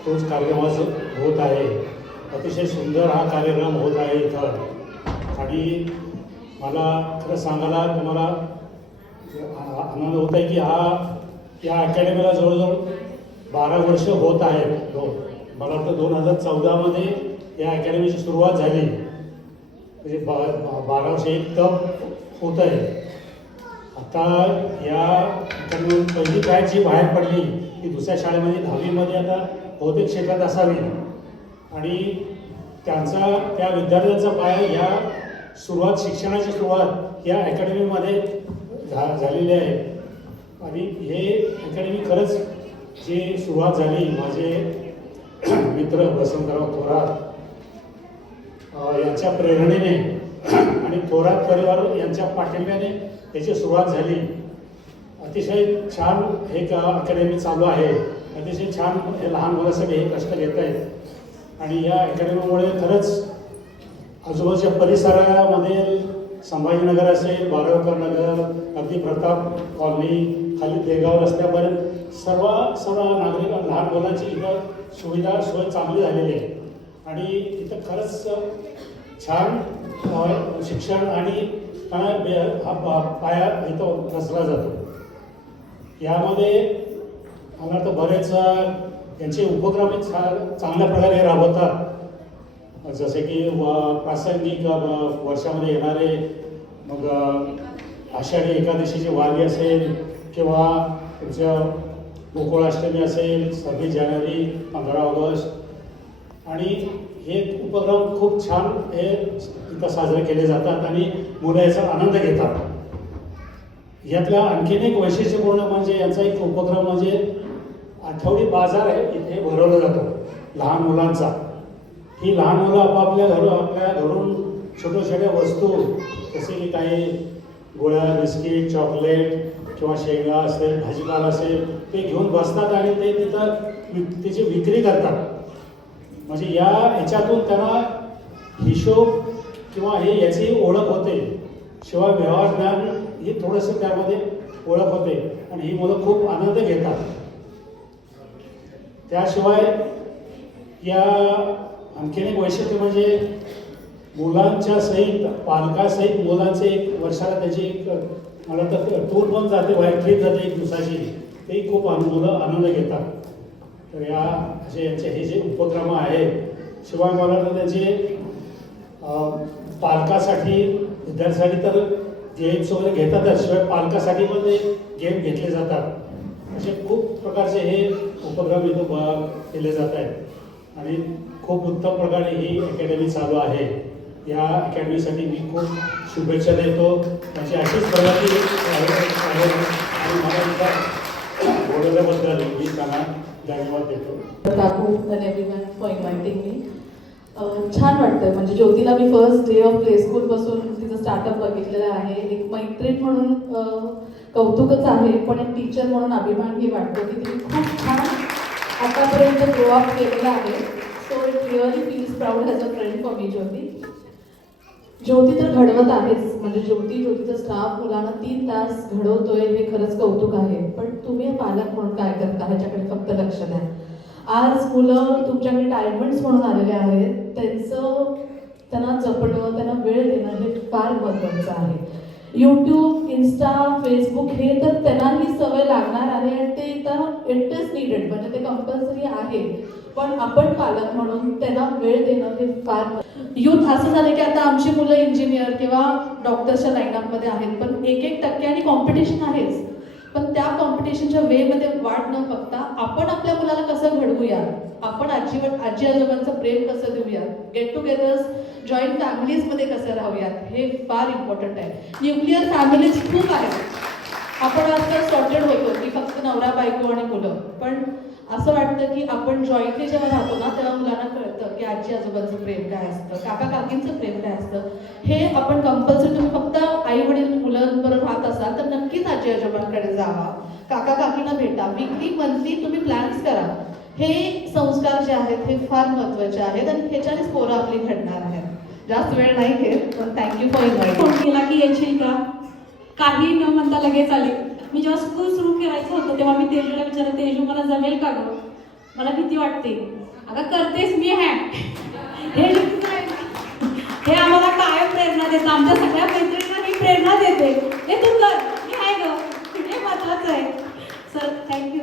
तोच कार्यक्रम आज होत आहे. अतिशय सुंदर हा कार्यक्रम होत आहे इथं आणि मला खरं सांगायला तुम्हाला आनंद होत आहे की या अकॅडमीला जवळजवळ 12 वर्ष होत आहेत. मला वाटतं 2014मध्ये या अकॅडमीची सुरुवात झाली म्हणजे 12 वर्ष एक तप होत आहे. आता या अकॅडमी पहिली बॅच जी बाहेर पडली ती दुसऱ्या शाळेमध्ये 10वीमध्ये आता बहुतेक क्षेत्रात असावी आणि त्यांचा त्या विद्यार्थ्यांचा पाया या शिक्षणाची सुरुवात या अकॅडमीमध्ये झालेली आहे. आणि हे अकॅडमी खरंच जी सुरुवात झाली माझे मित्र वसंतराव थोरात यांच्या प्रेरणेने आणि थोरात परिवार यांच्या पाठिंब्याने याची सुरुवात झाली. अतिशय छान हे अकॅडमी चालू आहे. अतिशय छान हे लहान मुलांसाठी हे कष्ट घेत आहेत आणि या अकॅडमीमुळे खरंच आजूबाजूच्या परिसरामध्ये संभाजीनगर असेल, बारावकर नगर, अगदी प्रताप कॉलनी, खाली देगाव रस्त्यापर्यंत सर्व नागरिक लहान मुलांची इथं सोय चांगली झालेली आहे आणि इथं खरंच छान शिक्षण आणि हा पाया इथं रचला जातो. यामध्ये मला वाटतं बरेच यांचे उपक्रम चांगल्या प्रकारे राबवतात. जसे की प्रासंगिक वर्षामध्ये येणारे मग आषाढी एकादशीची वारी असेल किंवा तुमच्या गोकुळाष्टमी असेल, 26 जानेवारी, 15 ऑगस्ट आणि हे उपक्रम खूप छान हे इथं साजरे केले जातात आणि मुलं याचा आनंद घेतात. यातला आणखीन एक वैशिष्ट्यपूर्ण म्हणजे यांचा एक उपक्रम म्हणजे आठवडी बाजार आहे इथे भरवला जातो लहान मुलांचा. ही लहान मुलं आपल्या घरून छोट्या छोट्या वस्तू जसे की काही गोळ्या, बिस्किट, चॉकलेट किंवा शेंगा असेल, भाजीपाला असेल ते घेऊन बसतात आणि ते तिथं त्याची विक्री करतात. म्हणजे याच्यातून त्यांना हिशोब किंवा याची ओळख होते, शिवाय व्यवहार ज्ञान ही थोडंसं त्यामध्ये ओळख होते आणि ही मुलं खूप आनंद घेतात. त्याशिवाय या आणखीन एक वैशिष्ट्य म्हणजे मुलांच्या सहित पालकासहित मुलांचे एक वर्षाला त्याची एक मला तर टूर पण जाते, बाहेर ट्रीप जाते 1 दिवसाची. तेही खूप मुलं आनंद घेतात. तर या असे यांचे हे जे उपक्रम आहेत, शिवाय मला वाटतं त्याचे पालकासाठी विद्यार्थ्यांसाठी तर गेम्स वगैरे घेतातच, शिवाय पालकासाठी पण ते गेम घेतले जातात. असे खूप प्रकारचे हे उपक्रम इथं केले जात आहेत आणि खूप उत्तम प्रकारे ही अकॅडमी चालू आहे. या अकॅडमीसाठी मी खूप शुभेच्छा देतो. त्यांची अशीच प्रगती आणि मला बोलवल्याबद्दल मी त्यांना धन्यवाद देतो. काकू and everyone for inviting me. छान वाटतंय, म्हणजे ज्योतीला मी first day of play school पासून तिचं स्टार्टअप बघितलेलं आहे. एक मैत्रीण म्हणून कौतुकच आहे, पण एक टीचर म्हणून अभिमानही वाटतो की तिने खूप छान आतापर्यंत ग्रो अप केलेलं आहे. So it really feels proud as a friend for me Jyoti. Jyoti तर घडवत आहेच, म्हणजे ज्योतीचा स्टाफ मुलांना 3 तास घडवतोय हे खरंच कौतुक आहे. पण तुम्ही पालक म्हणून काय करता ह्याच्याकडे फक्त लक्ष द्या. आज मुलं तुमच्याकडे डायमंड्स म्हणून आलेले आहेत, त्यांना जपणं, त्यांना वेळ देणं हे फार महत्त्वाचं आहे. यूट्यूब, इन्स्टा, फेसबुक हे तर त्यांनाही सवय लागणार आहे आणि ते तर इट इज नीडेड, म्हणजे ते कंपल्सरी आहे. पण आपण पालक म्हणून त्यांना वेळ देणं हे फार. यूथ असं झालं की आता आमची मुलं इंजिनियर किंवा डॉक्टरच्या लाईनअपमध्ये आहेत, पण 1% कॉम्पिटिशन आहेच. पण त्या कॉम्पिटिशनच्या वेमध्ये वाट न बघता आपण आपल्या मुलाला कसं घडवूया, आपण आजी आजोबांचं प्रेम कसं देऊया, गेट टुगेदर्स, जॉईंट फॅमिलीजमध्ये कसं राहूयात, हे फार इम्पॉर्टंट आहे. न्यूक्लिअर फॅमिलीज खूप आहेत. आपण आजकाल सॉर्टेड होतो की फक्त नवरा बायको आणि मुलं, पण असं वाटतं की आपण जॉईंटली जेव्हा राहतो ना तेव्हा मुलांना कळतं की आजी आजोबांचं प्रेम काय असतं, काका काकींचं प्रेम काय असतं. हे आपण कंपल्सरी, तुम्ही फक्त आई वडील मुलांबरोबर राहत असाल तर नक्कीच आजी आजोबांकडे जावा, काका काकींना भेटा, वीकली मंथली तुम्ही प्लॅन्स करा. हे संस्कार जे आहेत हे फार महत्त्वाचे आहेत आणि ह्याच्यानेच पोरं आपली घडणार आहेत. जास्त वेळ नाही घेत, पण थँक्यू फॉर इन्व्हाइट. फोन केला की येशील का, काही न म्हणता लगेच आले. मी जेव्हा स्कूल सुरू करायचं होतं तेव्हा मी तेजूला विचारलं, तेजू मला जमेल का गं, मला भीती वाटते. अगं करतेस मी हे आम्हाला कायम प्रेरणा देतं. आमच्या सगळ्या मैत्रिणींना ही प्रेरणा देते, हे तू कर, मी आहे गं, हे महत्त्वाचं आहे. Sir thank you.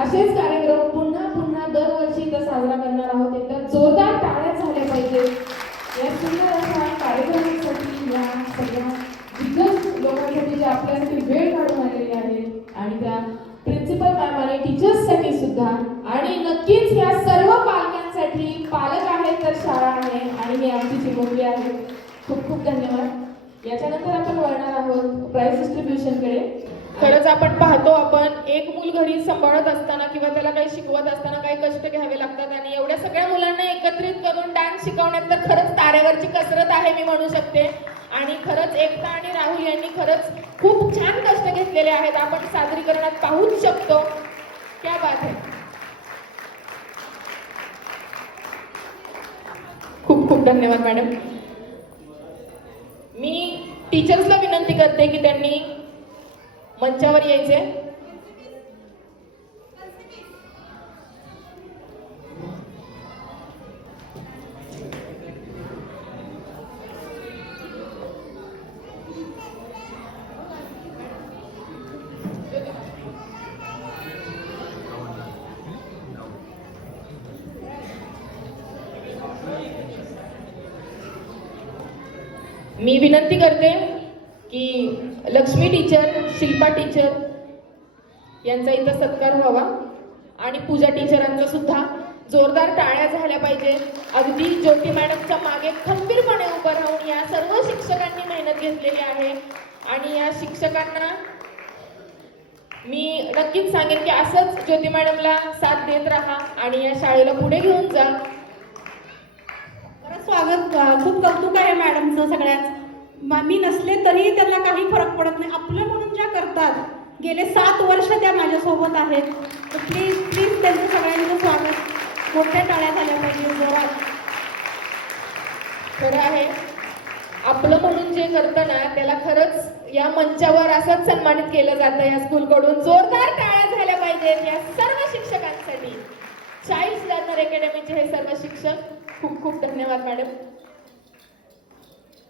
असेच कार्यक्रम पुन्हा पुन्हा दरवर्षी इथं साजरा करणार आहोत. एकदा जोरदार टाळ्या झाल्या पाहिजे या सुंदर अशा कार्यक्रमासाठी, या सगळ्या दिग्गज लोकांसाठी जे आपल्यासाठी वेळ काढून आलेले आहेत, आणि त्या प्रिन्सिपल मॅम आणि टीचर्ससाठी सुद्धा, आणि नक्कीच या सर्व पालकांसाठी. पालक आहेत तर शाळा आहे आणि ही आमची जिम्मेदारी आहे. खूप खूप धन्यवाद. याच्यानंतर आपण वळणार आहोत प्राइज डिस्ट्रीब्युशनकडे. खरंच आपण पाहतो, आपण एक मूल घरी सांभाळत असताना किंवा त्याला काही शिकवत असताना काही कष्ट घ्यावे लागतात, आणि एवढ्या सगळ्या मुलांना एकत्रित करून डान्स शिकवण्यात तर खरंच तारेवरची कसरत आहे मी म्हणू शकते. आणि खरंच एकता आणि राहुल यांनी खरंच खूप छान कष्ट घेतलेले आहेत, आपण सादरीकरणात पाहूच शकतो. क्या बात आहे. खूप खूप धन्यवाद मॅडम. मी टीचर्सला विनंती करते की त्यांनी मंचावर यायचे. मी विनंती करते की लक्ष्मी टीचर, शिल्पा टीचर यांचा इथं सत्कार व्हावा, आणि पूजा टीचरांचा सुद्धा जोरदार टाळ्या झाल्या पाहिजे. अगदी ज्योती मॅडमच्या मागे खंबीरपणे उभं राहून या सर्व शिक्षकांनी मेहनत घेतलेली आहे, आणि या शिक्षकांना मी नक्कीच सांगेन की असंच ज्योती मॅडमला साथ देत राहा आणि या शाळेला पुढे घेऊन जा. स्वागत, खूप कौतुक आहे मॅडमचं. सगळ्यात मी नसले तरी त्यांना काही फरक पडत नाही. आपलं म्हणून ज्या करतात, गेले 7 वर्ष त्या माझ्यासोबत आहेत. तर प्लीज प्लीज त्यांचं सगळ्यांचं स्वागत, मोठ्या टाळ्या झाल्या पाहिजे, जोरात. खरं आहे, आपलं म्हणून जे करतं ना त्याला खरंच या मंचावर असंच सन्मानित केलं जातं या स्कूलकडून. जोरदार टाळ्या झाल्या पाहिजेत या सर्व शिक्षकांसाठी. चाइल्ड लर्नर अकॅडमीचे हे सर्व शिक्षक, खूप खूप धन्यवाद मॅडम.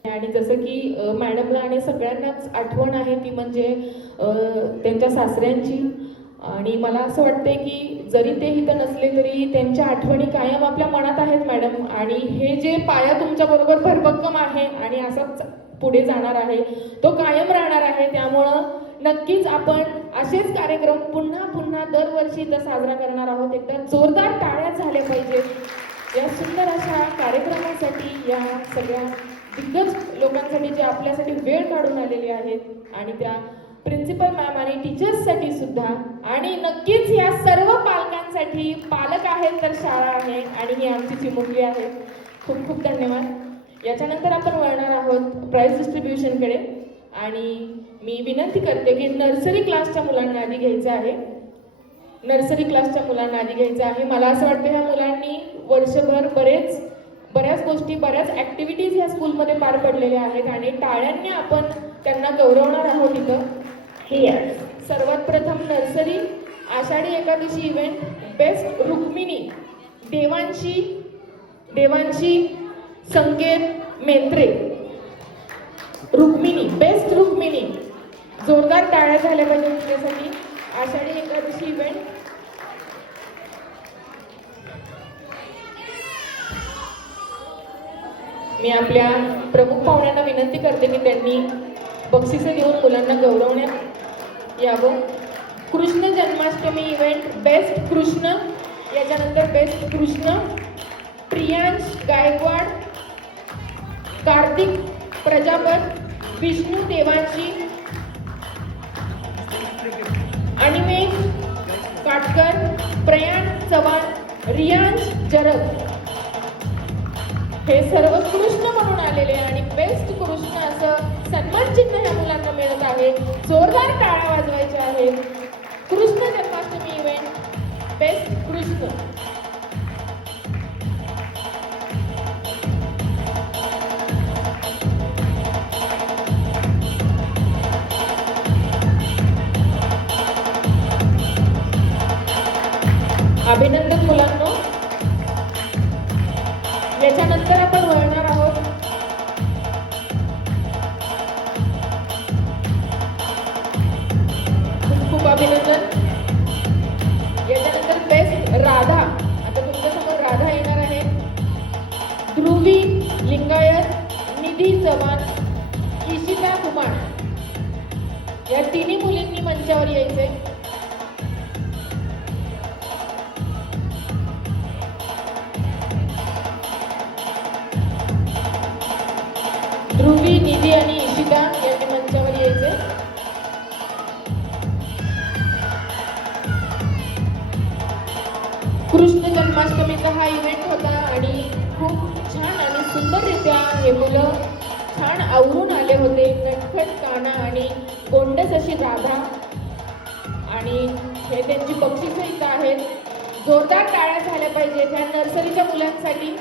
आणि जसं की मॅडमला आणि सगळ्यांनाच आठवण आहे ती म्हणजे त्यांच्या सासऱ्यांची. आणि मला असं वाटतंय की जरी ते इथं नसले तरी त्यांच्या आठवणी कायम आपल्या मनात आहेत मॅडम. आणि हे जे पाया तुमच्याबरोबर भरभक्कम आहे आणि असाच पुढे जाणार आहे, तो कायम राहणार आहे. त्यामुळं नक्कीच आपण असेच कार्यक्रम पुन्हा पुन्हा दरवर्षी इथं साजरा करणार आहोत. एकदा जोरदार टाळ्या झाल्या पाहिजेत या सुंदर अशा कार्यक्रमासाठी, या सगळ्या दिग्गज लोकांसाठी जे आपल्यासाठी वेळ काढून आलेले आहेत, आणि त्या प्रिन्सिपल मॅम आणि टीचर्ससाठी सुद्धा, आणि नक्कीच या सर्व पालकांसाठी. पालक आहेत तर शाळा आहे आणि ही आमची चिमुकली आहे. खूप खूप धन्यवाद. याच्यानंतर आपण वळणार आहोत प्राइज डिस्ट्रीब्युशनकडे. आणि मी विनंती करते की नर्सरी क्लासच्या मुलांना आधी घ्यायचं आहे. नर्सरी क्लासच्या मुलांना आधी घ्यायचं आहे. मला असं वाटतं ह्या मुलांनी वर्षभर बऱ्याच गोष्टी, बऱ्याच ॲक्टिव्हिटीज ह्या स्कूलमध्ये पार पडलेल्या आहेत आणि टाळ्यांनी आपण त्यांना गौरवणार आहोत इथं. सर्वात प्रथम nursery Ashadhi Ekadashi event best Rukmini Devanshi Sanket Metre. Rukmini, best Rukmini. जोरदार टाळ्या झाल्या पाहिजे तुमच्यासाठी. आषाढी एकादशी इव्हेंट. मी आपल्या प्रमुख पाहुण्यांना विनंती करते की त्यांनी बक्षिसे देऊन मुलांना गौरवण्यात यावं. Krishna Janmashtami event best Krishna. याच्यानंतर बेस्ट कृष्ण प्रियांश गायकवाड, कार्तिक प्रजापत, विष्णू देवांशी, अनिमेश काटकर, प्रयाण चव्हाण, रियांश जरग. हे सर्व कृष्ण म्हणून आलेले आणि बेस्ट कृष्ण असं सन्मान चिन्ह ह्या मुलांना मिळत आहे. जोरदार टाळ्या वाजवायच्या आहेत. Krishna Janmashtami event best Krishna. अभिनंदन मुलांनो. याच्यानंतर आपण वळणार आहोत खूप अभिनंदन. याच्यानंतर बेस्ट राधा. आता तुमच्या समोर राधा येणार आहे. ध्रुवी लिंगायत, निधी चव्हाण, इशिता कुमार या तिन्ही मुलींनी मंचावर यायचे. ध्रुवी, निधी आणि इशिता यांनी मंचावर यायचे. कृष्ण जन्माष्टमीचा हा इव्हेंट होता आणि खूप छान आणि सुंदररित्या हे मुलं छान आवरून आले होते. नटखट काना आणि गोंडस अशी राधा, आणि हे त्यांची बक्षिसं इथं आहेत. जोरदार टाळ्या झाल्या पाहिजेत ह्या नर्सरीच्या मुलांसाठी.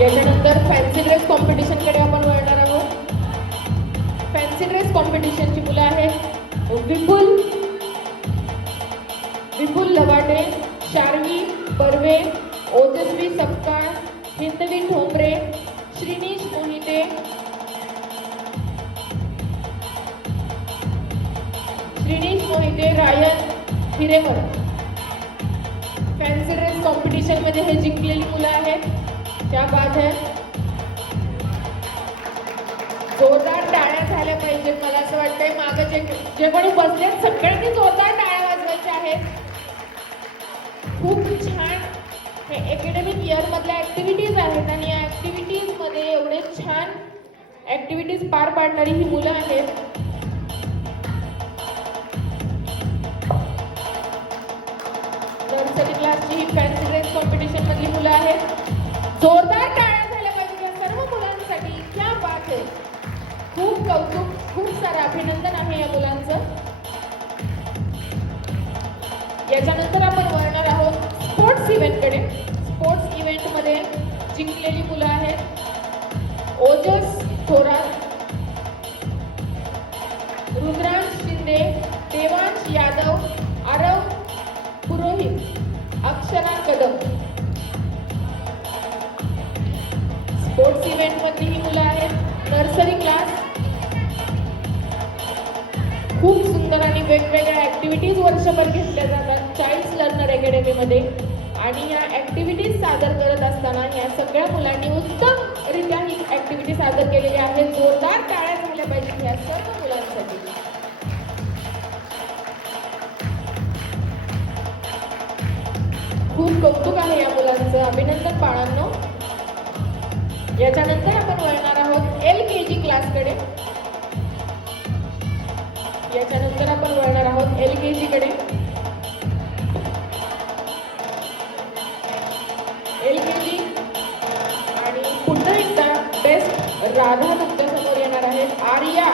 याच्यानंतर फॅन्सी ड्रेस कॉम्पिटिशनकडे आपण वळणार आहोत. फॅन्सी ड्रेस कॉम्पिटिशनची मुलं आहेत विपुल लवाटे, शार्वी बर्वे, ओजस्वी सपकाळ, हिंदवी ठोंबरे, श्रीनीश मोहिते, रायन हिरेमठ. फॅन्सी ड्रेस कॉम्पिटिशन मध्ये हे जिंकलेली मुलं आहेत. क्या बात है. जोरदार टाळ्या झाल्या पाहिजेत. मला असं वाटतंय मागं जे कोणी बसले सगळ्यांनी जोरदार टाळ्या वाजवायच्या आहेत. खूप छान हे अकॅडमिक इयर मधल्या ऍक्टिव्हिटीज आहेत आणि या ऍक्टिव्हिटीज मध्ये एवढे छान ऍक्टिव्हिटीज पार पाडणारी ही मुलं आहेत. नर्सरी क्लासची ही फॅन्सी ड्रेस कॉम्पिटिशन मधली मुलं आहेत. जोरदार टाळ्या झाल्या पाहिजे या सर्व मुलांसाठी. क्या बात आहे. खूप कौतुक, खूप सारं अभिनंदन आहे या मुलांचं. याच्यानंतर आपण वळणार आहोत स्पोर्ट्स इव्हेंटकडे. स्पोर्ट्स इव्हेंटमध्ये जिंकलेली मुलं आहेत ओजस थोरात, रुद्रांश शिंदे, देवांश यादव, आरव पुरोहित. अकॅडमीमध्ये. आणि या ॲक्टिव्हिटीज सादर करत असताना या सगळ्या मुलांनी उत्तमरित्या ही ॲक्टिव्हिटी सादर केलेली आहे. जोरदार टाळ्या झाल्या पाहिजेत या सर्व मुलांसाठी. खूप कौतुक आहे या मुलांचं. अभिनंदन बाळांनो. याच्यानंतर आपण वळणार आहोत LKG क्लासकडे. याच्यानंतर आपण वळणार आहोत LKG कडे. LKG आणि पुन्हा एकदा बेस्ट राधा तुमच्या समोर येणार आहेत. आर्या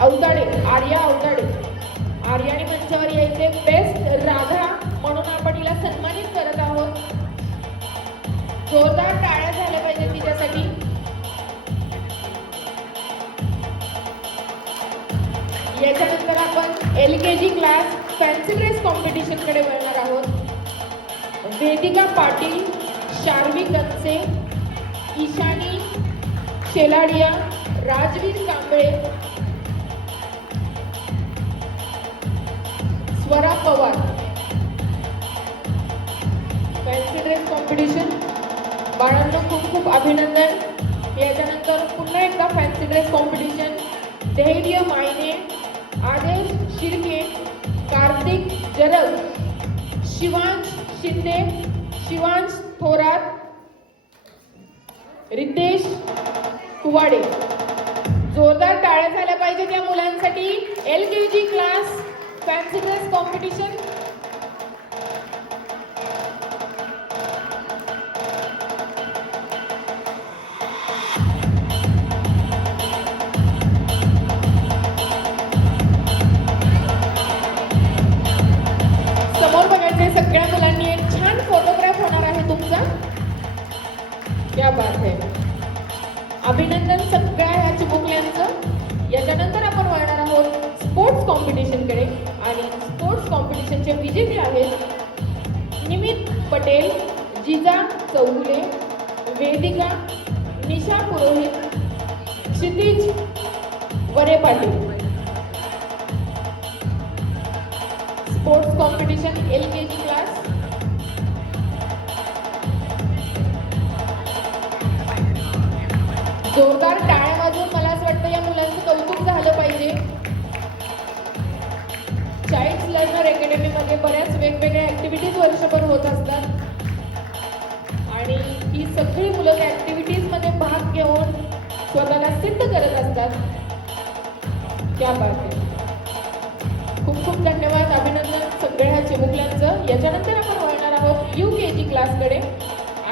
अवताडे. आर्याने मंचावर यायचे. बेस्ट राधा म्हणून आपण हिला सन्मानित करत आहोत. जोरदार टाळ्या झाल्या पाहिजेत तिच्यासाठी. याच्यानंतर आपण LKG class fancy dress competition कडे वळणार आहोत. Vedika Patil, Sharvi Kanse, Ishani Sheladia, Rajveer Kamble, Swara Pawar. Fancy dress competition. बाळांनो खूप खूप अभिनंदन. याच्यानंतर पुन्हा एकदा फॅन्सी ड्रेस कॉम्पिटिशन. धैर्य मायने, आदेश शिर्के, कार्तिक जरग, शिवांश शिंदे, शिवांश थोरात, रितेश कुवाडे. जोरदार टाळ्या झाल्या पाहिजेत या मुलांसाठी. LKG class fancy dress competition. समोर बघायचे सगळ्या मुलांनी एक छान फोटोग्राफ होणार आहे तुमचा. क्या बात है. अभिनंदन सगळ्या ह्या चिमुकल्यांचं. याच्यानंतर आपण वळणार आहोत स्पोर्ट्स कॉम्पिटिशन कडे. आणि स्पोर्ट्स कॉम्पिटिशनचे विजेते आहेत निमित पटेल, जिजा चौगुले, वेदिका, निशा पुरोहित, क्षितिज वरे Patil. Sports competition LKG class. जोरदार टाळ्या वाजवून मला असं वाटतं या मुलांचं कौतुक झालं पाहिजे. चाइल्ड लर्नर अकॅडमीमध्ये बऱ्याच वेगवेगळ्या ऍक्टिव्हिटीज वर्षभर होत असतात. आणि ही सगळी मुलं त्या ऍक्टिव्हिटीजमध्ये भाग घेऊन स्वतःला सिद्ध करत असतात. क्या बात आहे. खूप खूप धन्यवाद. अभिनंदन सगळ्या चिमुकल्यांचं. याच्यानंतर आपण वळणार आहोत UKG क्लासकडे.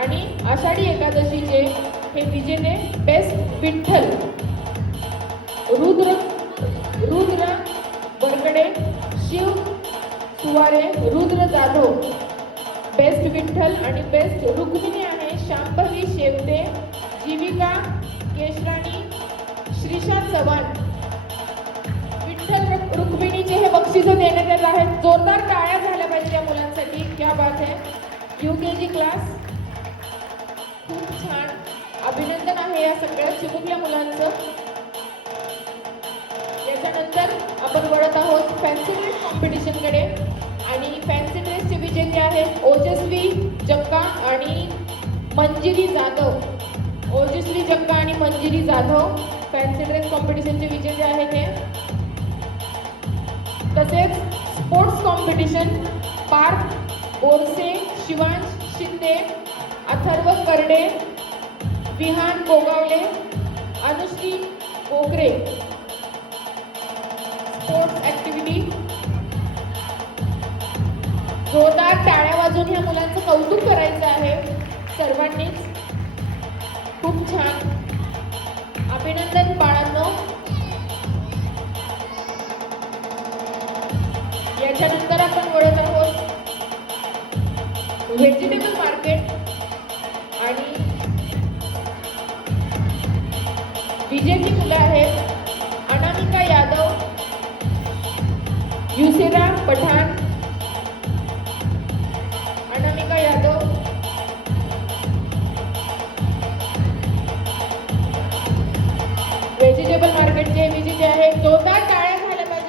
आणि आषाढी एकादशीचे हे विजेते बेस्ट विठ्ठल, रुद्र बरकडे, शिव सुवारे, रुद्र जाधव. बेस्ट विठ्ठल आणि बेस्ट रुक्मिणी आहे शांभवी शेवते, जीविका केशराणी, श्रीषा चव्हाण. विठ्ठल रुक्मिणीचे हे बक्षीस देण्यात येत आहेत. जोरदार टाळ्या झाल्या पाहिजे या मुलांसाठी. क्या बात है. UKG class. खूप छान. अभिनंदन आहे या सगळ्या चिमुकल्या मुलांचं. याच्यानंतर आपण वळत आहोत फॅन्सी ड्रेस कॉम्पिटिशन कडे. आणि फॅन्सी ड्रेसचे विजेते आहेत ओजस्वी जक्का आणि मंजिरी जाधव. ओजस्वी जक्का आणि मंजिरी जाधव फॅन्सी ड्रेस कॉम्पिटिशनचे विजेते आहेत हे. तसेच sports competition Parth Borse, Shivansh Shinde, Atharva Karde, Vihaan Gogawale, Anushree Gogare. Sports activity. जोरदार टाळ्या वाजवून ह्या मुलांचं कौतुक करायचं आहे सर्वांनीच. खूप छान. अभिनंदन बाळांनो. याच्यानंतर आपण वळत आहोत व्हेजिटेबल मार्केट. आणि विजेती मुलं आहेत अनामिका यादव, युसेरा पठाण, अनामिका यादव, व्हेजिटेबल मार्केटचे विजेते आहेत. जोरदार टाळ्या झाल्या पाहिजे.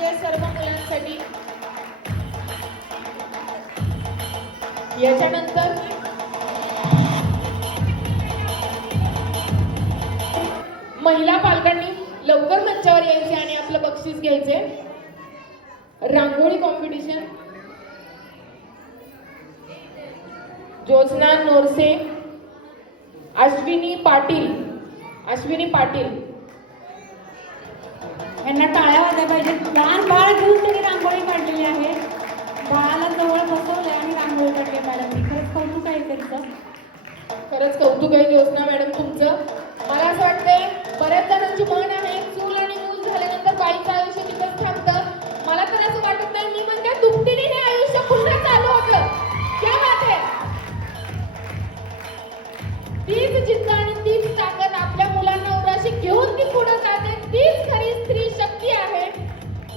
याच्यानंतर महिला पालकांनी लवकर मंचावर यायचे आणि आपलं बक्षीस घ्यायचे. रांगोळी कॉम्पिटिशन. ज्योत्स्ना नोरसे, अश्विनी पाटील. यांना टाळ्या वाजल्या पाहिजेत. लहान बाळ घेऊन त्यांनी रांगोळी काढलेली आहे. बाळाला जवळ बसवलंय आणि रांगोळी काढली मॅडमनी. खरंच कौतुक आहे त्यांचं. खरंच कौतुक आहे ज्योत्स्ना मॅडम तुमचं. मला असं वाटतंय बऱ्याच जणांची म्हण आहे चूल आणि मूल झाल्यानंतर बाईचं आयुष्य तिथंच थांबतं. मला तर असं वाटत नाही. मी म्हणते दुपटीने हे आयुष्य पुन्हा चालू होतं. क्या बात आहे. तीच जिद्द आणि तीच ताकद आपल्या मुलांना उराशी घेऊन ती पुढे जाते. तीच खरी स्त्री शक्ती आहे.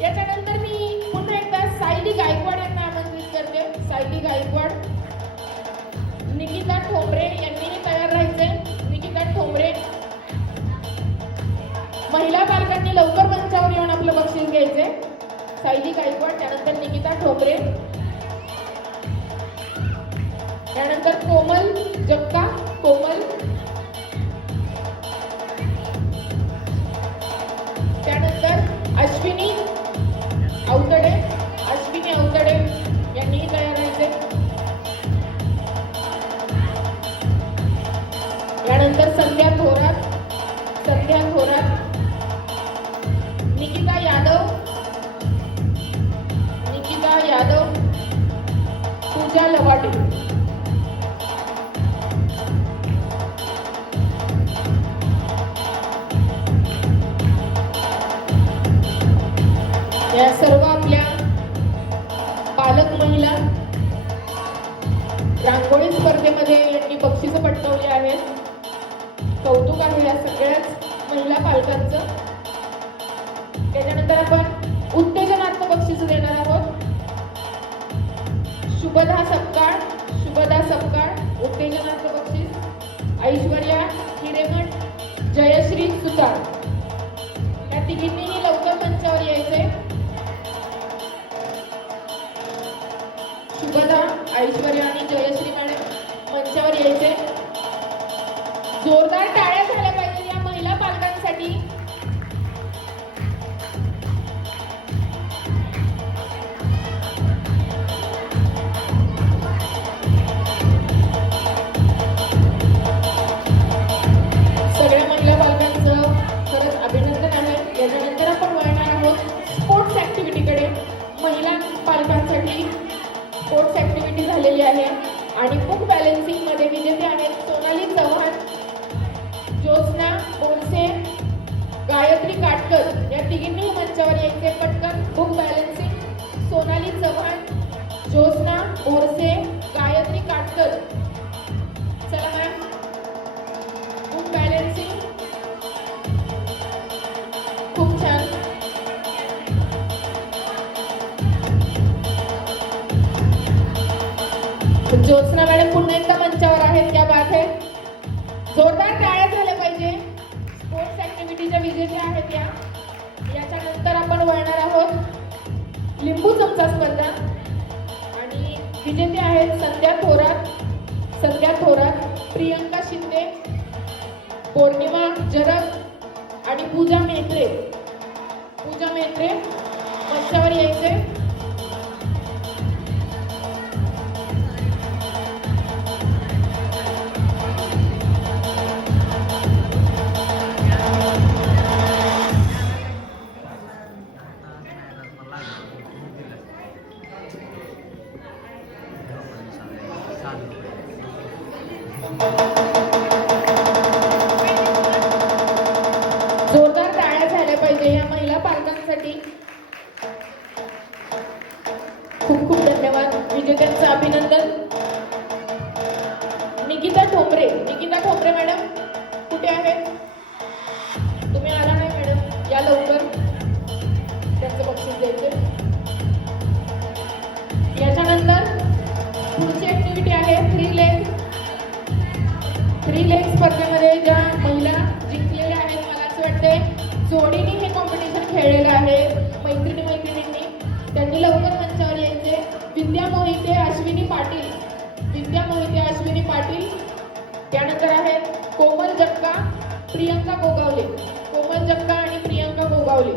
याच्यानंतर मी पुन्हा एकदा सायली गायकवाड यांना आमंत्रित करते. सायली गायकवाड. निकिता ठोंबरे यांनीही तयार राहायचंय. निकिता ठोंबरे. महिला पालकांनी लवकर मंचावर येऊन आपलं बक्षीस घ्यायचंय. सायली गायकवाड, त्यानंतर निकिता ठोंबरे, त्यानंतर कोमल जक्का. कोमल. त्यानंतर अश्विनी अवतडे. अश्विनी अवतडे यांनीही तयार राहायचे. त्यानंतर संध्या थोरात. संध्या थोरात. निकिता यादव. निकिता यादव. पूजा लवाटे. या सर्व आपल्या पालक महिला रांगोळी स्पर्धेमध्ये यांनी बक्षीस पटकावली आहेत. कौतुक आहे या सगळ्याच महिला पालकांचं. त्याच्यानंतर आपण उत्तेजनात्मक बक्षीस देणार आहोत. शुभदा सपकाळ. शुभदा सपकाळ उत्तेजनात्मक बक्षीस. ऐश्वर्या हिरेमठ. जयश्री सुतार. या तिघींनीही लवकर मंचावर यायचे. शुभदा, ऐश्वर्या आणि जयश्री मॅडम मंचावर यायचे. जोरदार टाळ्या झाल्या पाहिजे या महिला पालकांसाठी. सगळ्या महिला पालकांचं खरंच अभिनंदन आहे. याच्यानंतर आपण वळणार आहोत स्पोर्ट्स ऍक्टिव्हिटीकडे. महिला पालकांसाठी स्पोर्ट्स ऍक्टिव्हिटी झालेली आहे आणि बुक बॅलन्सिंग मध्ये विजेते आहेत सोनाली चव्हाण, ज्योत्स्ना बोरसे, गायत्री काटकर. या तिघींनी मंचावर यायचे. पटकन बुक बॅलन्सिंग. सोनाली चव्हाण, ज्योत्स्ना बोरसे, गायत्री काटकर. चला मॅम. Book balancing. खूप छान. ज्योत्स्ना मॅडम पुन्हा एकदा मंचावर आहेत. क्या बात है. जोरदार टाळ्या झाल्या पाहिजे. स्पोर्ट्स ऍक्टिव्हिटीच्या विजेत्या आहेत या. याच्यानंतर आपण वळणार आहोत लिंबू चमचा स्पर्धा आणि विजेते आहेत संध्या थोरात. संध्या थोरात, प्रियंका शिंदे, पौर्णिमा जरग आणि पूजा मेत्रे. पूजा मेत्रे मंचावर यायचे. जोरदार टाळ्या झाल्या पाहिजे या महिला पालकांसाठी. खूप खूप धन्यवाद. विजेत्यांचं अभिनंदन. निकिता ठोंबरे. निकिता ठोंबरे मॅडम कुठे आहेत? तुम्ही आला नाही मॅडम. या लवकर. त्यांचं बक्षीस द्यायचे. याच्यानंतर पुढची ऍक्टिव्हिटी आहे थ्री लेग. थ्री लेग स्पर्धेमध्ये ज्या महिला जिंकलेल्या आहेत मला असं वाटतंय जोडीने हे कॉम्पिटिशन खेळलेलं आहे. मैत्रिणींनी त्यांनी लवकर मंचावर यायचे. विद्या मोहिते, अश्विनी पाटील. विद्या मोहिते, अश्विनी पाटील. त्यानंतर आहेत कोमल जक्का, प्रियंका गोगावले. कोमल जक्का आणि प्रियंका गोगावले.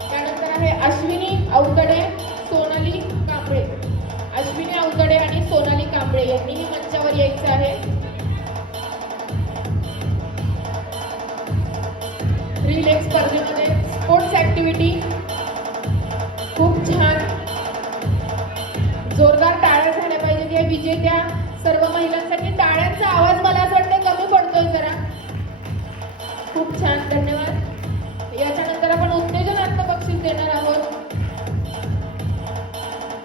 त्यानंतर आहे अश्विनी अवतडे, सोनाली कांबळे. अश्विनी अवतडे आणि सोनाली कांबळे यांनीही मंचावर यायचं आहे. रिले स्पर्धेमध्ये स्पोर्ट्स ऍक्टिव्हिटी खूप छान, जोरदार टाळ्या झाल्या पाहिजेत या विजेत्या सर्व महिलांसाठी. टाळ्यांचा आवाज मला असं वाटतं कमी पडतोय जरा. खूप छान, धन्यवाद. याच्यानंतर आपण उत्तेजनात्मक बक्षीस देणार आहोत.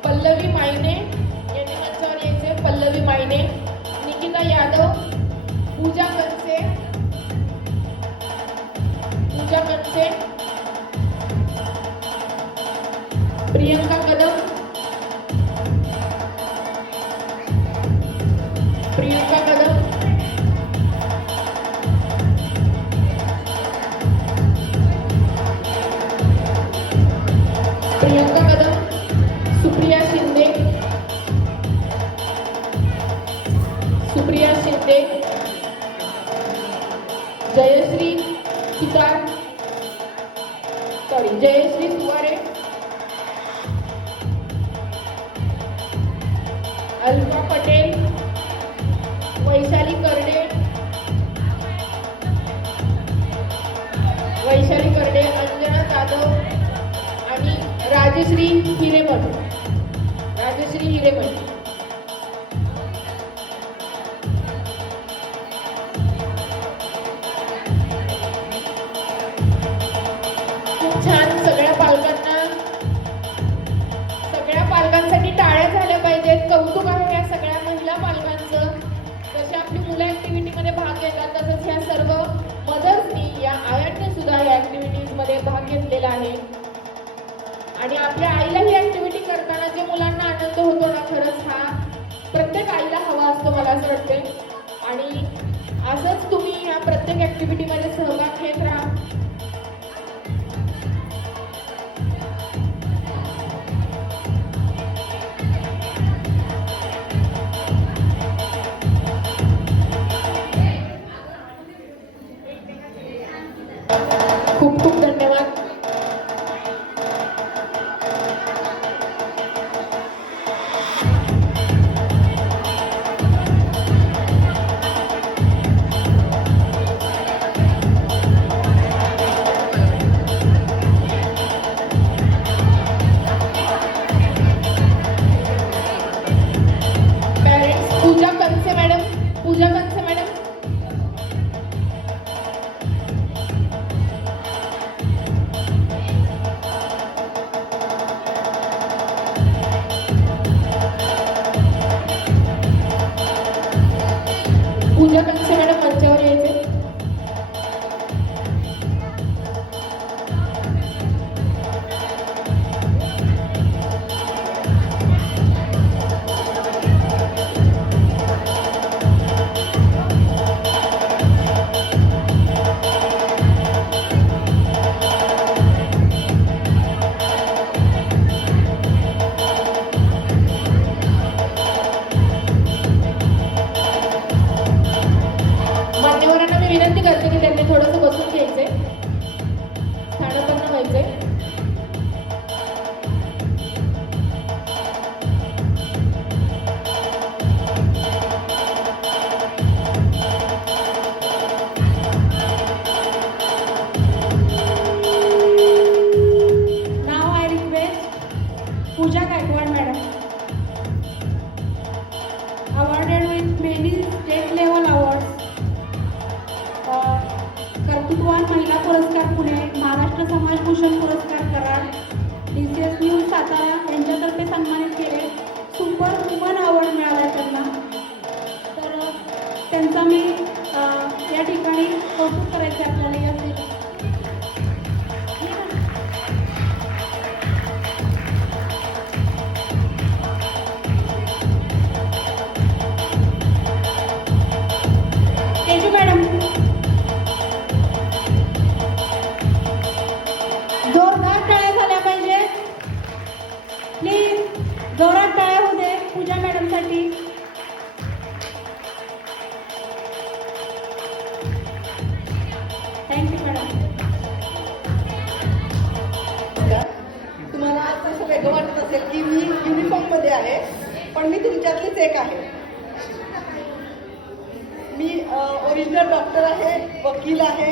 पल्लवी मायने यांनी मंचावर यायचे. पल्लवी मायने, निकिता यादव, पूजा कंचे, प्रियंका कदम, प्रियंका कदम, प्रियंका कदम, सुप्रिया शिंदे, सुप्रिया शिंदे, जयश्री सुतार, सॉरी जयश्री सुवारे, अल्फा पटेल, वैशाली करडे, वैशाली करडे, अंजना जाधव आणि राजश्री हिरेमठ. राजश्री हिरेमठ. खूप छान. सगळ्या पालकांसाठी टाळ्या झाल्या पाहिजेत. कौतुक आहे या सगळ्या महिला पालकांचं. जसे आपली मुलं ऍक्टिव्हिटी मध्ये भाग घेतात तसंच ह्या सर्व मदर्सनी, या आयांनी सुद्धा या ऍक्टिव्हिटीज मध्ये भाग घेतलेला आहे. आणि आपल्या आईला ही ऍक्टिव्हिटी करताना जे मुलांना आनंद होतो ना, खरंच हा प्रत्येक आईला हवा असतो मला असं वाटते. आणि असंच तुम्ही या प्रत्येक ऍक्टिव्हिटी मध्ये सहभाग घेत राहा. खूप खूप धन्यवाद. पॅरेंट्स पूजा कंसे मॅडम, पूजा कंसे मॅडम. पूजा कंसे मॅडम मंचावर यायचे. मान्यवरांना मी विनंती करते की त्यांनी थोडंसं बसून घ्यायचंय, स्थानापन्न व्हायचंय. Now I request Pooja Gaikwad madam, awarded with many state level awards. कर्तृत्ववान महिला पुरस्कार पुणे, महाराष्ट्र समाज भूषण पुरस्कार कराड, DCS न्यूज सातारा यांच्यातर्फे सन्मानित केले. सुपर वुमन अवॉर्ड मिळाला त्यांना. तर त्यांचा मी या ठिकाणी कौतुक करायचे आपल्याला. या तेजू मॅडम, जोरदार टाळ्या झाल्या पाहिजे प्लीज. जोरात टाळ्या होऊ दे पूजा मॅडम. आहे, पण मी तुमच्यातलीच एक आहे. मी ओरिजिनल डॉक्टर आहे, वकील आहे,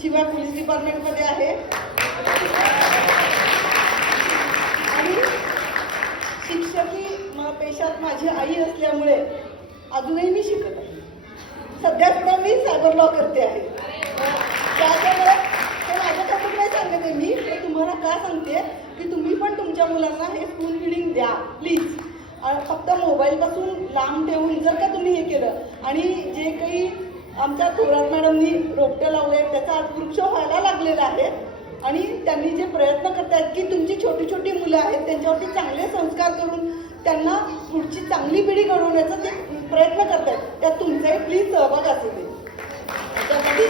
शिवाय पोलीस डिपार्टमेंटमध्ये आहे आणि शिक्षकी पेशात माझी आई असल्यामुळे अजूनही मी शिकत आहे. सध्या सुद्धा मी सायबर लॉ करते आहे. त्याच्यामुळे ते माझ्यासाठी नाही सांगते मी, तर तुम्हाला का सांगते की तुम्ही पण तुमच्या मुलांना हे स्कूल रिडिंग द्या प्लीज. फक्त मोबाईलपासून लांब ठेवून जर का तुम्ही हे केलं आणि जे काही आमच्या थोरात मॅडमनी रोपटे लावले त्याचा आज वृक्ष व्हायला लागलेला आहे आणि त्यांनी जे प्रयत्न करतायत की तुमची छोटी छोटी मुलं आहेत त्यांच्यावरती चांगले संस्कार करून त्यांना पुढची चांगली पिढी घडवण्याचा ते प्रयत्न करतायत, त्यात तुमचाही प्लीज सहभाग असू दे. त्यासाठी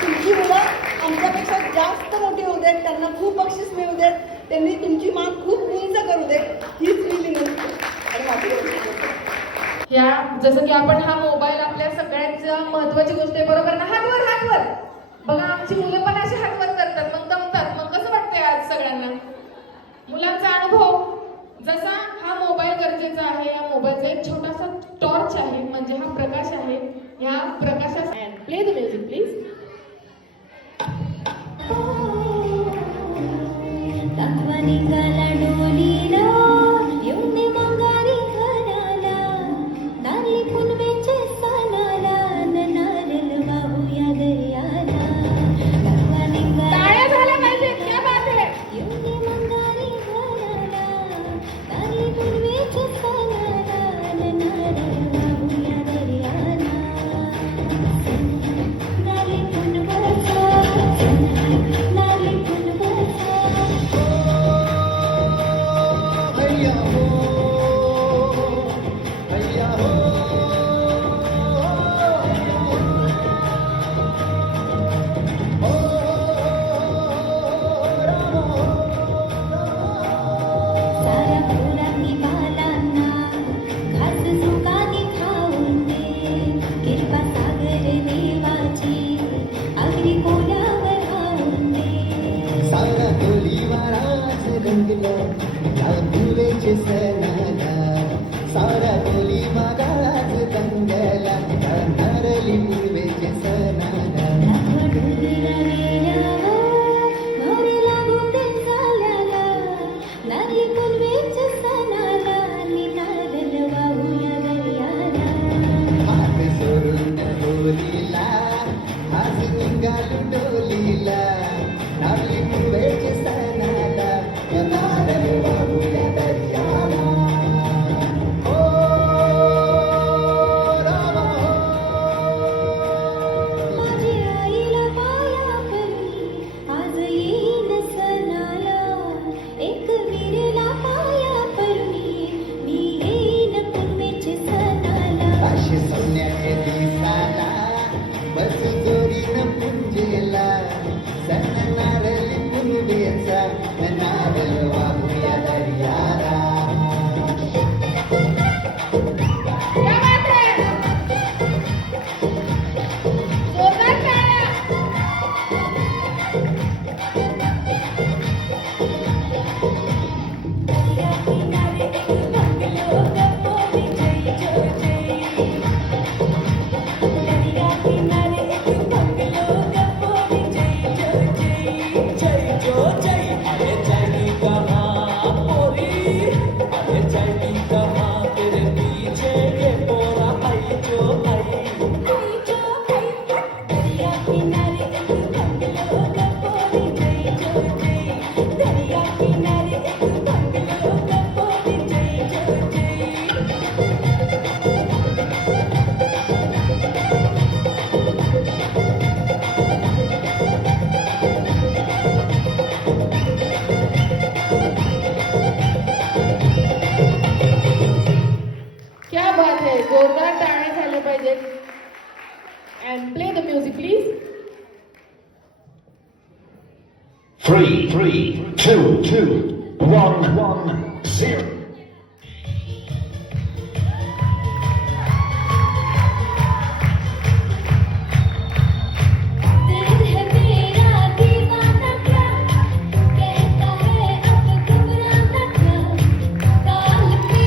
तुमची मुलं आमच्यापेक्षा जास्त मोठी होऊ देत, त्यांना खूप बक्षीस मिळू देत, त्यांनी तुमची मान खूप उंच करू देत, हीच मी विनंती आणि माझी ह्या जसं की आपण हा मोबाईल आपल्या सगळ्यात महत्वाची गोष्ट आहे, बरोबर ना? हातवर हातवर बघा, आमची मुलं पण असे हातवर करतात, मग दमतात. मग कसं वाटतंय आज सगळ्यांना? मुलांचा अनुभव जसा हा मोबाईल गरजेचा आहे, या मोबाईलचा एक छोटासा टॉर्च आहे, म्हणजे हा प्रकाश आहे. ह्या प्रकाशात प्ले द म्युझिक प्लीज. निघाला डोलीला येऊन माघारी घराला, नारळी पुनवेचे सणाला, नारळ वाहूया दर्याला. टाळ्या झाल्या पाहिजे, क्या बात आहे. येऊन माघारी घराला, नारळी पुनवेचे सणाला, नारळ वाहूया दर्याला. नारळी पुनवाचा, नारळी पुनवाचा. साऱ्या पोरांनी बालांना घास सुखाने खाऊन दे, कृपा सागर देवाची अगदी कोल्यावर राहून दे. सारा डोलीवाराच रंगला फुलेचे सणाला, सारा डोली मागाच रंगला नारळी पूर्वेचे सणाला. डोलीला गेल्यावर मोरे लागून ते चाल्याला, नारळी पुनवेच्या सणाला, नारळ वाहूया दर्याला. हात सोडून डोलीला आज निघालो डोलीला, नारळी पूर्वेचे सणाला, नारळ वाहूया दर्याला. ओ रामा माझी आईला पाया पडली आज येईन सणाला, एक वीरला पाया पडली मी येईन पुनवेच्या सणाला. पाचशे सोन्याचे दिसाला बस जोडीनं पुंजेला, सण नारळी पुनवेचा, नारळ वाहूया दर्याला. क्या बात आहे. जोरदार टाळ्या. दर्या किनारे एक बंगलो गपोली जय जय जय. दर्या किनारे एक बंगलो गपोली जय जय जय. जय जो जय अरे जय कहाँ पोरी, अरे जय कहाँ तेरे पीछे ये पोरा आई जो आई. आई जो आई. दर्या किनारे एक बंगलो गपोली जय जय जय. दर्या किनारे एक बंगलो गपोली जय जय जय. क्या बात है, जोरदार टाळ्या झाल्या पाहिजेत. And play the music please. 3, 2, 1, 0. दिल है मेरा दीवाना क्या, कहता है अब घबराना क्या, काल पे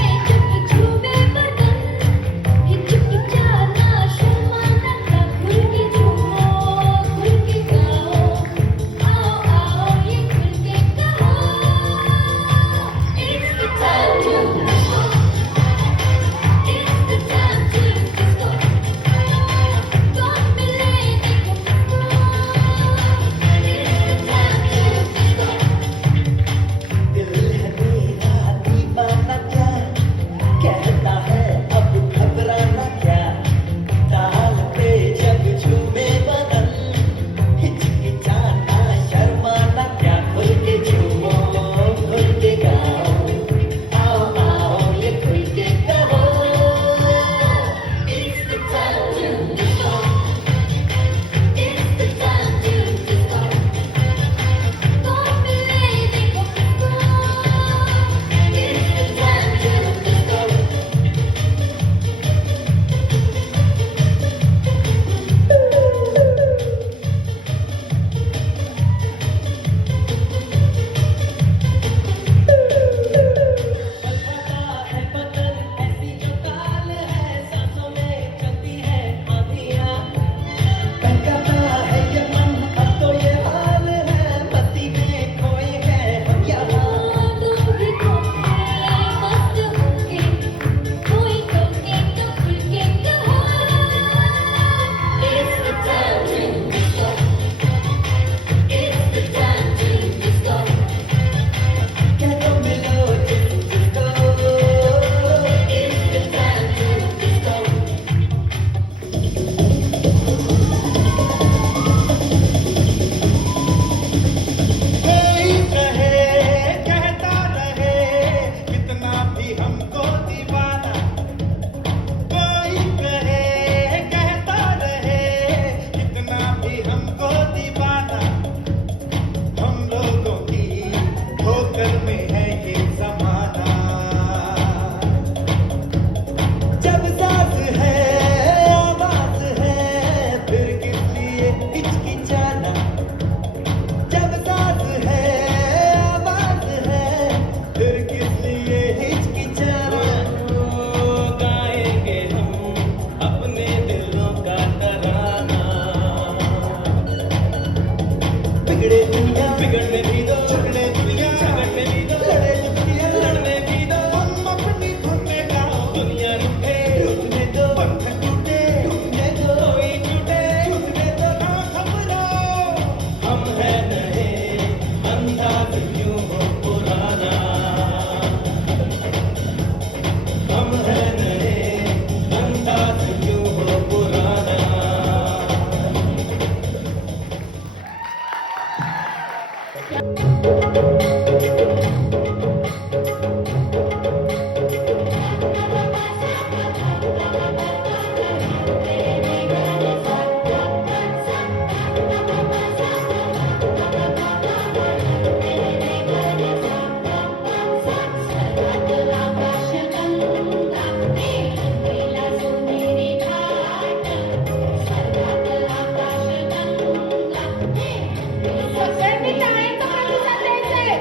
सगळ्यांनी टाळ्यांचा प्रतिसाद द्यायचा आहे.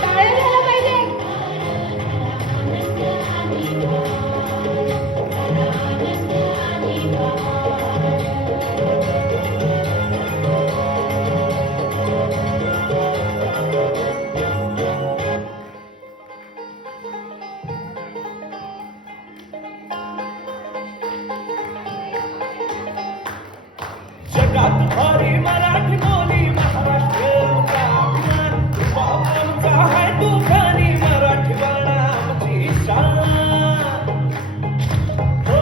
टाळ्या झाल्या पाहिजे. जगात भारी मराठी बोली महाराष्ट्र अभिमान बाबांचा हाय तुफानी मराठी बाळाची शान हो,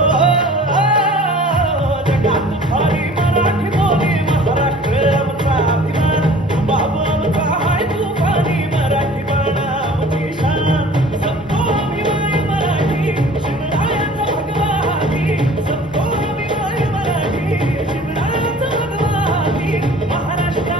जगात भारी मराठी बोली महाराष्ट्र अभिमान बाबांचा हाय तुफानी मराठी बाळाची शान संतो अभिमान मराठी शिवरायाचा भगवा हाती संतो अभिमान मराठी शिवरायाचा भगवा हाती महाराष्ट्र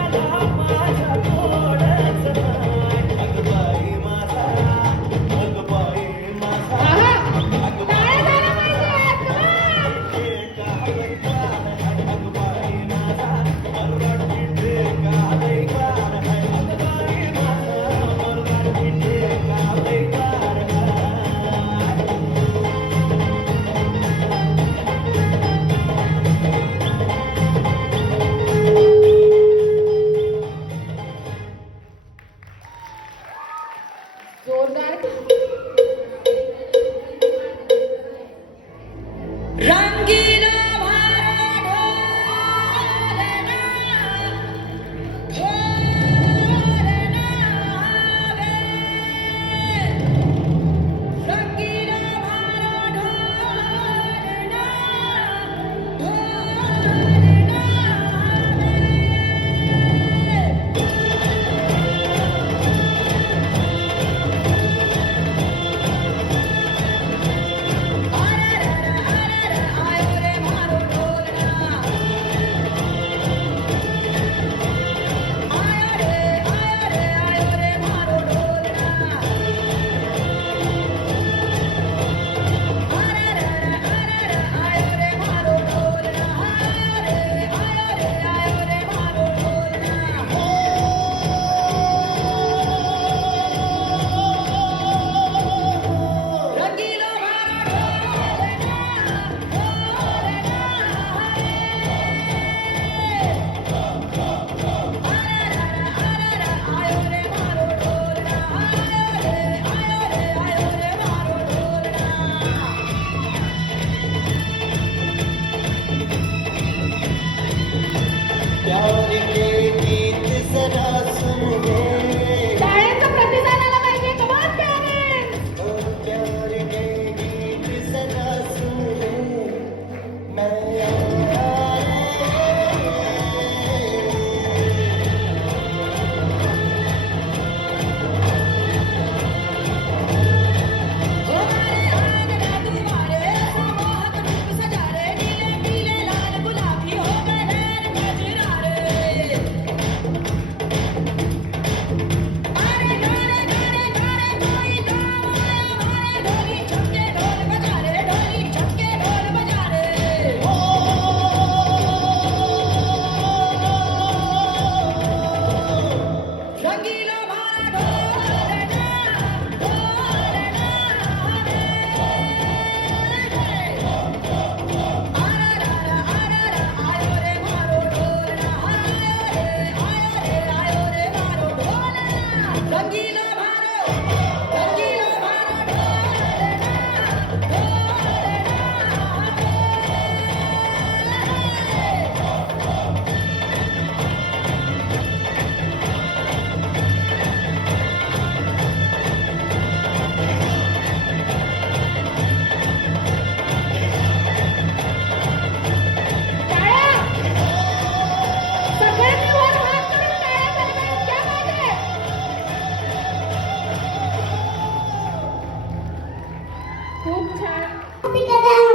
खूप छान. कदम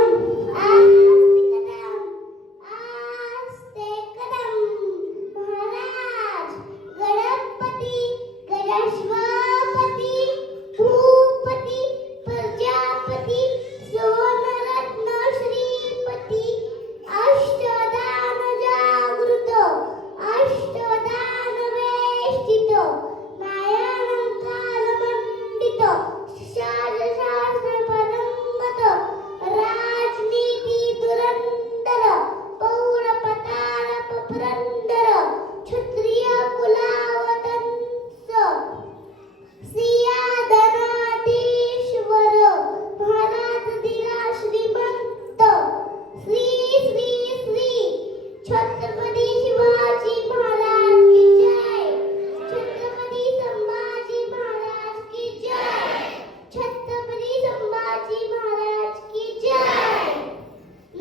आस्ते कदम आस्ते कदम महाराज गणपती गणेशपती भूपती प्रजापती सोनरत्न श्रीपती अष्टदान जागृत अष्टदान वेष्टित मायालंकार मंडित शास्त्र परंगत राजनीती धुरंधर पौर पतार पुरंदर क्षत्रिय कुलावतंस सियाधनाधीश्वर महाराज दिला श्रीमंत श्री श्री श्री छत्रपती शिवाजी महाराज की जय छत्रपती संभाजी महाराज की जय छत्रपती संभाजी महाराज की जय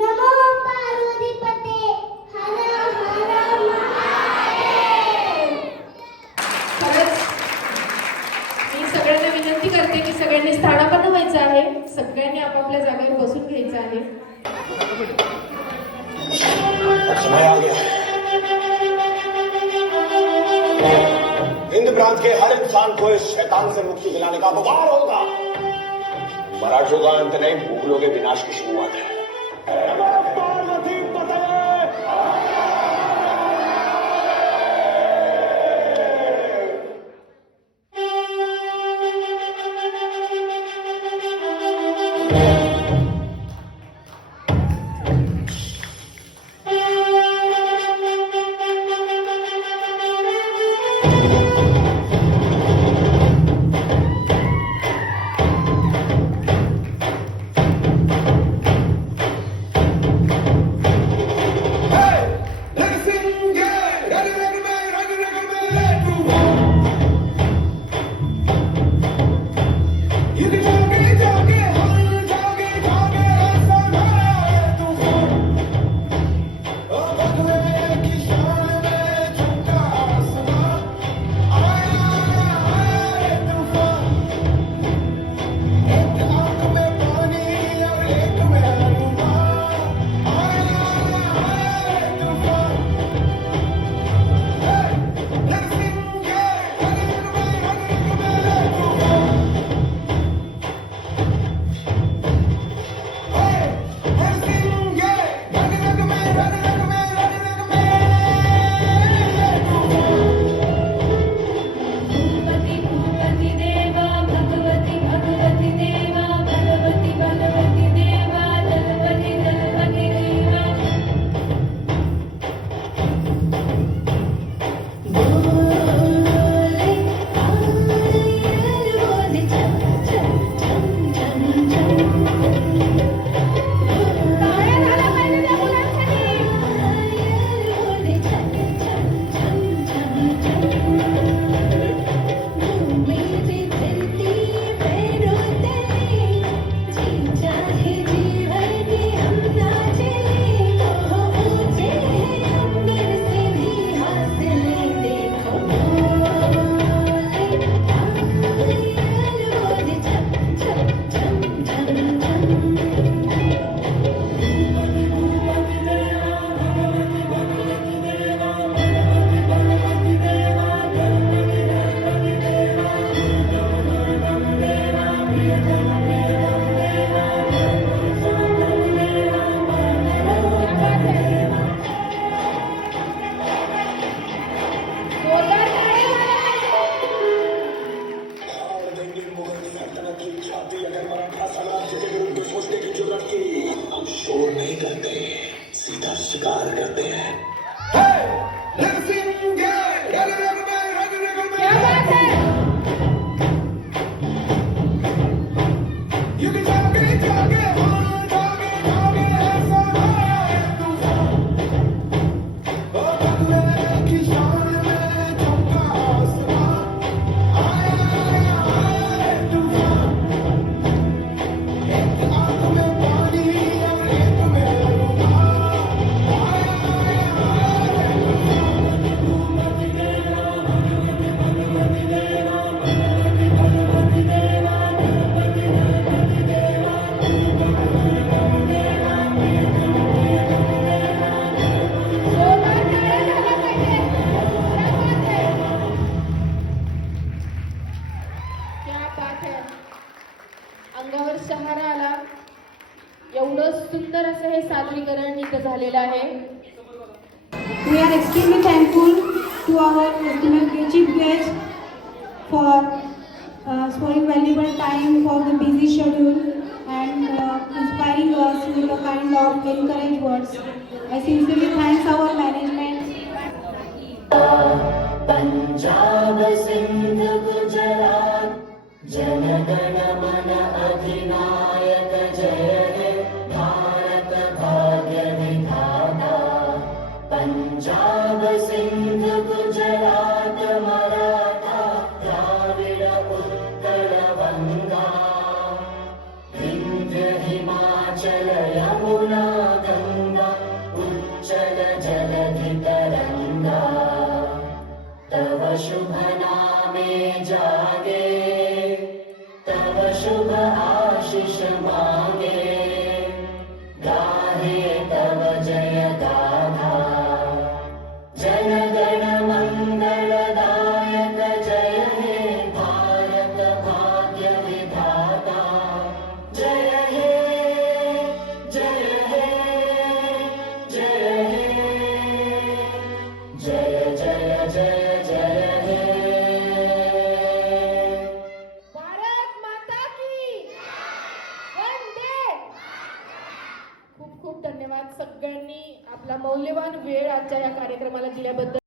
नमो पार्वतीपते हर हर महादेव. खरंच मी सगळ्यांना विनंती करते की सगळ्यांनी स्थानापन्न व्हायचं आहे. सगळ्यांनी आपापल्या जागेवर बसून घ्यायचं आहे. समय आ गया हिंद प्रांत के हर इंसान को इस शैतान से मुक्ति दिलाने का अपवार होगा. मराठों का अंत नहीं, मुगलों के विनाश की शुरुआत है. एवढं सुंदर असं हे सादरीकरण इथं झालेलं आहे. We are extremely thankful to our estimated chief guest for sparing valuable time for the busy schedule and inspiring us with the kind of encouraging words. I sincerely thank our management. Punjab Sind Gujarat जनगण मन अधिनायक जय हे भारत भाग्य विधाता. पंजाब सिंध गुजरात मराठा द्राविड उत्कल बंगा विंध्य हिमाचल यमुना गंगा उच्चल जलधि तरंगा. तव शुभ नामे जागे तव शुभ आशीष मांगे गाहे तव जय गाथा. जन गण मंगलदायक जय हे भारत भाग्य विधाता. जय हे जय हे जय हे जय जय जय जय हे. भारत माता की वंदे. खूप खूप धन्यवाद सगळ्यांनी आपला मौल्यवान वेळ आजच्या या कार्यक्रमाला दिल्याबद्दल.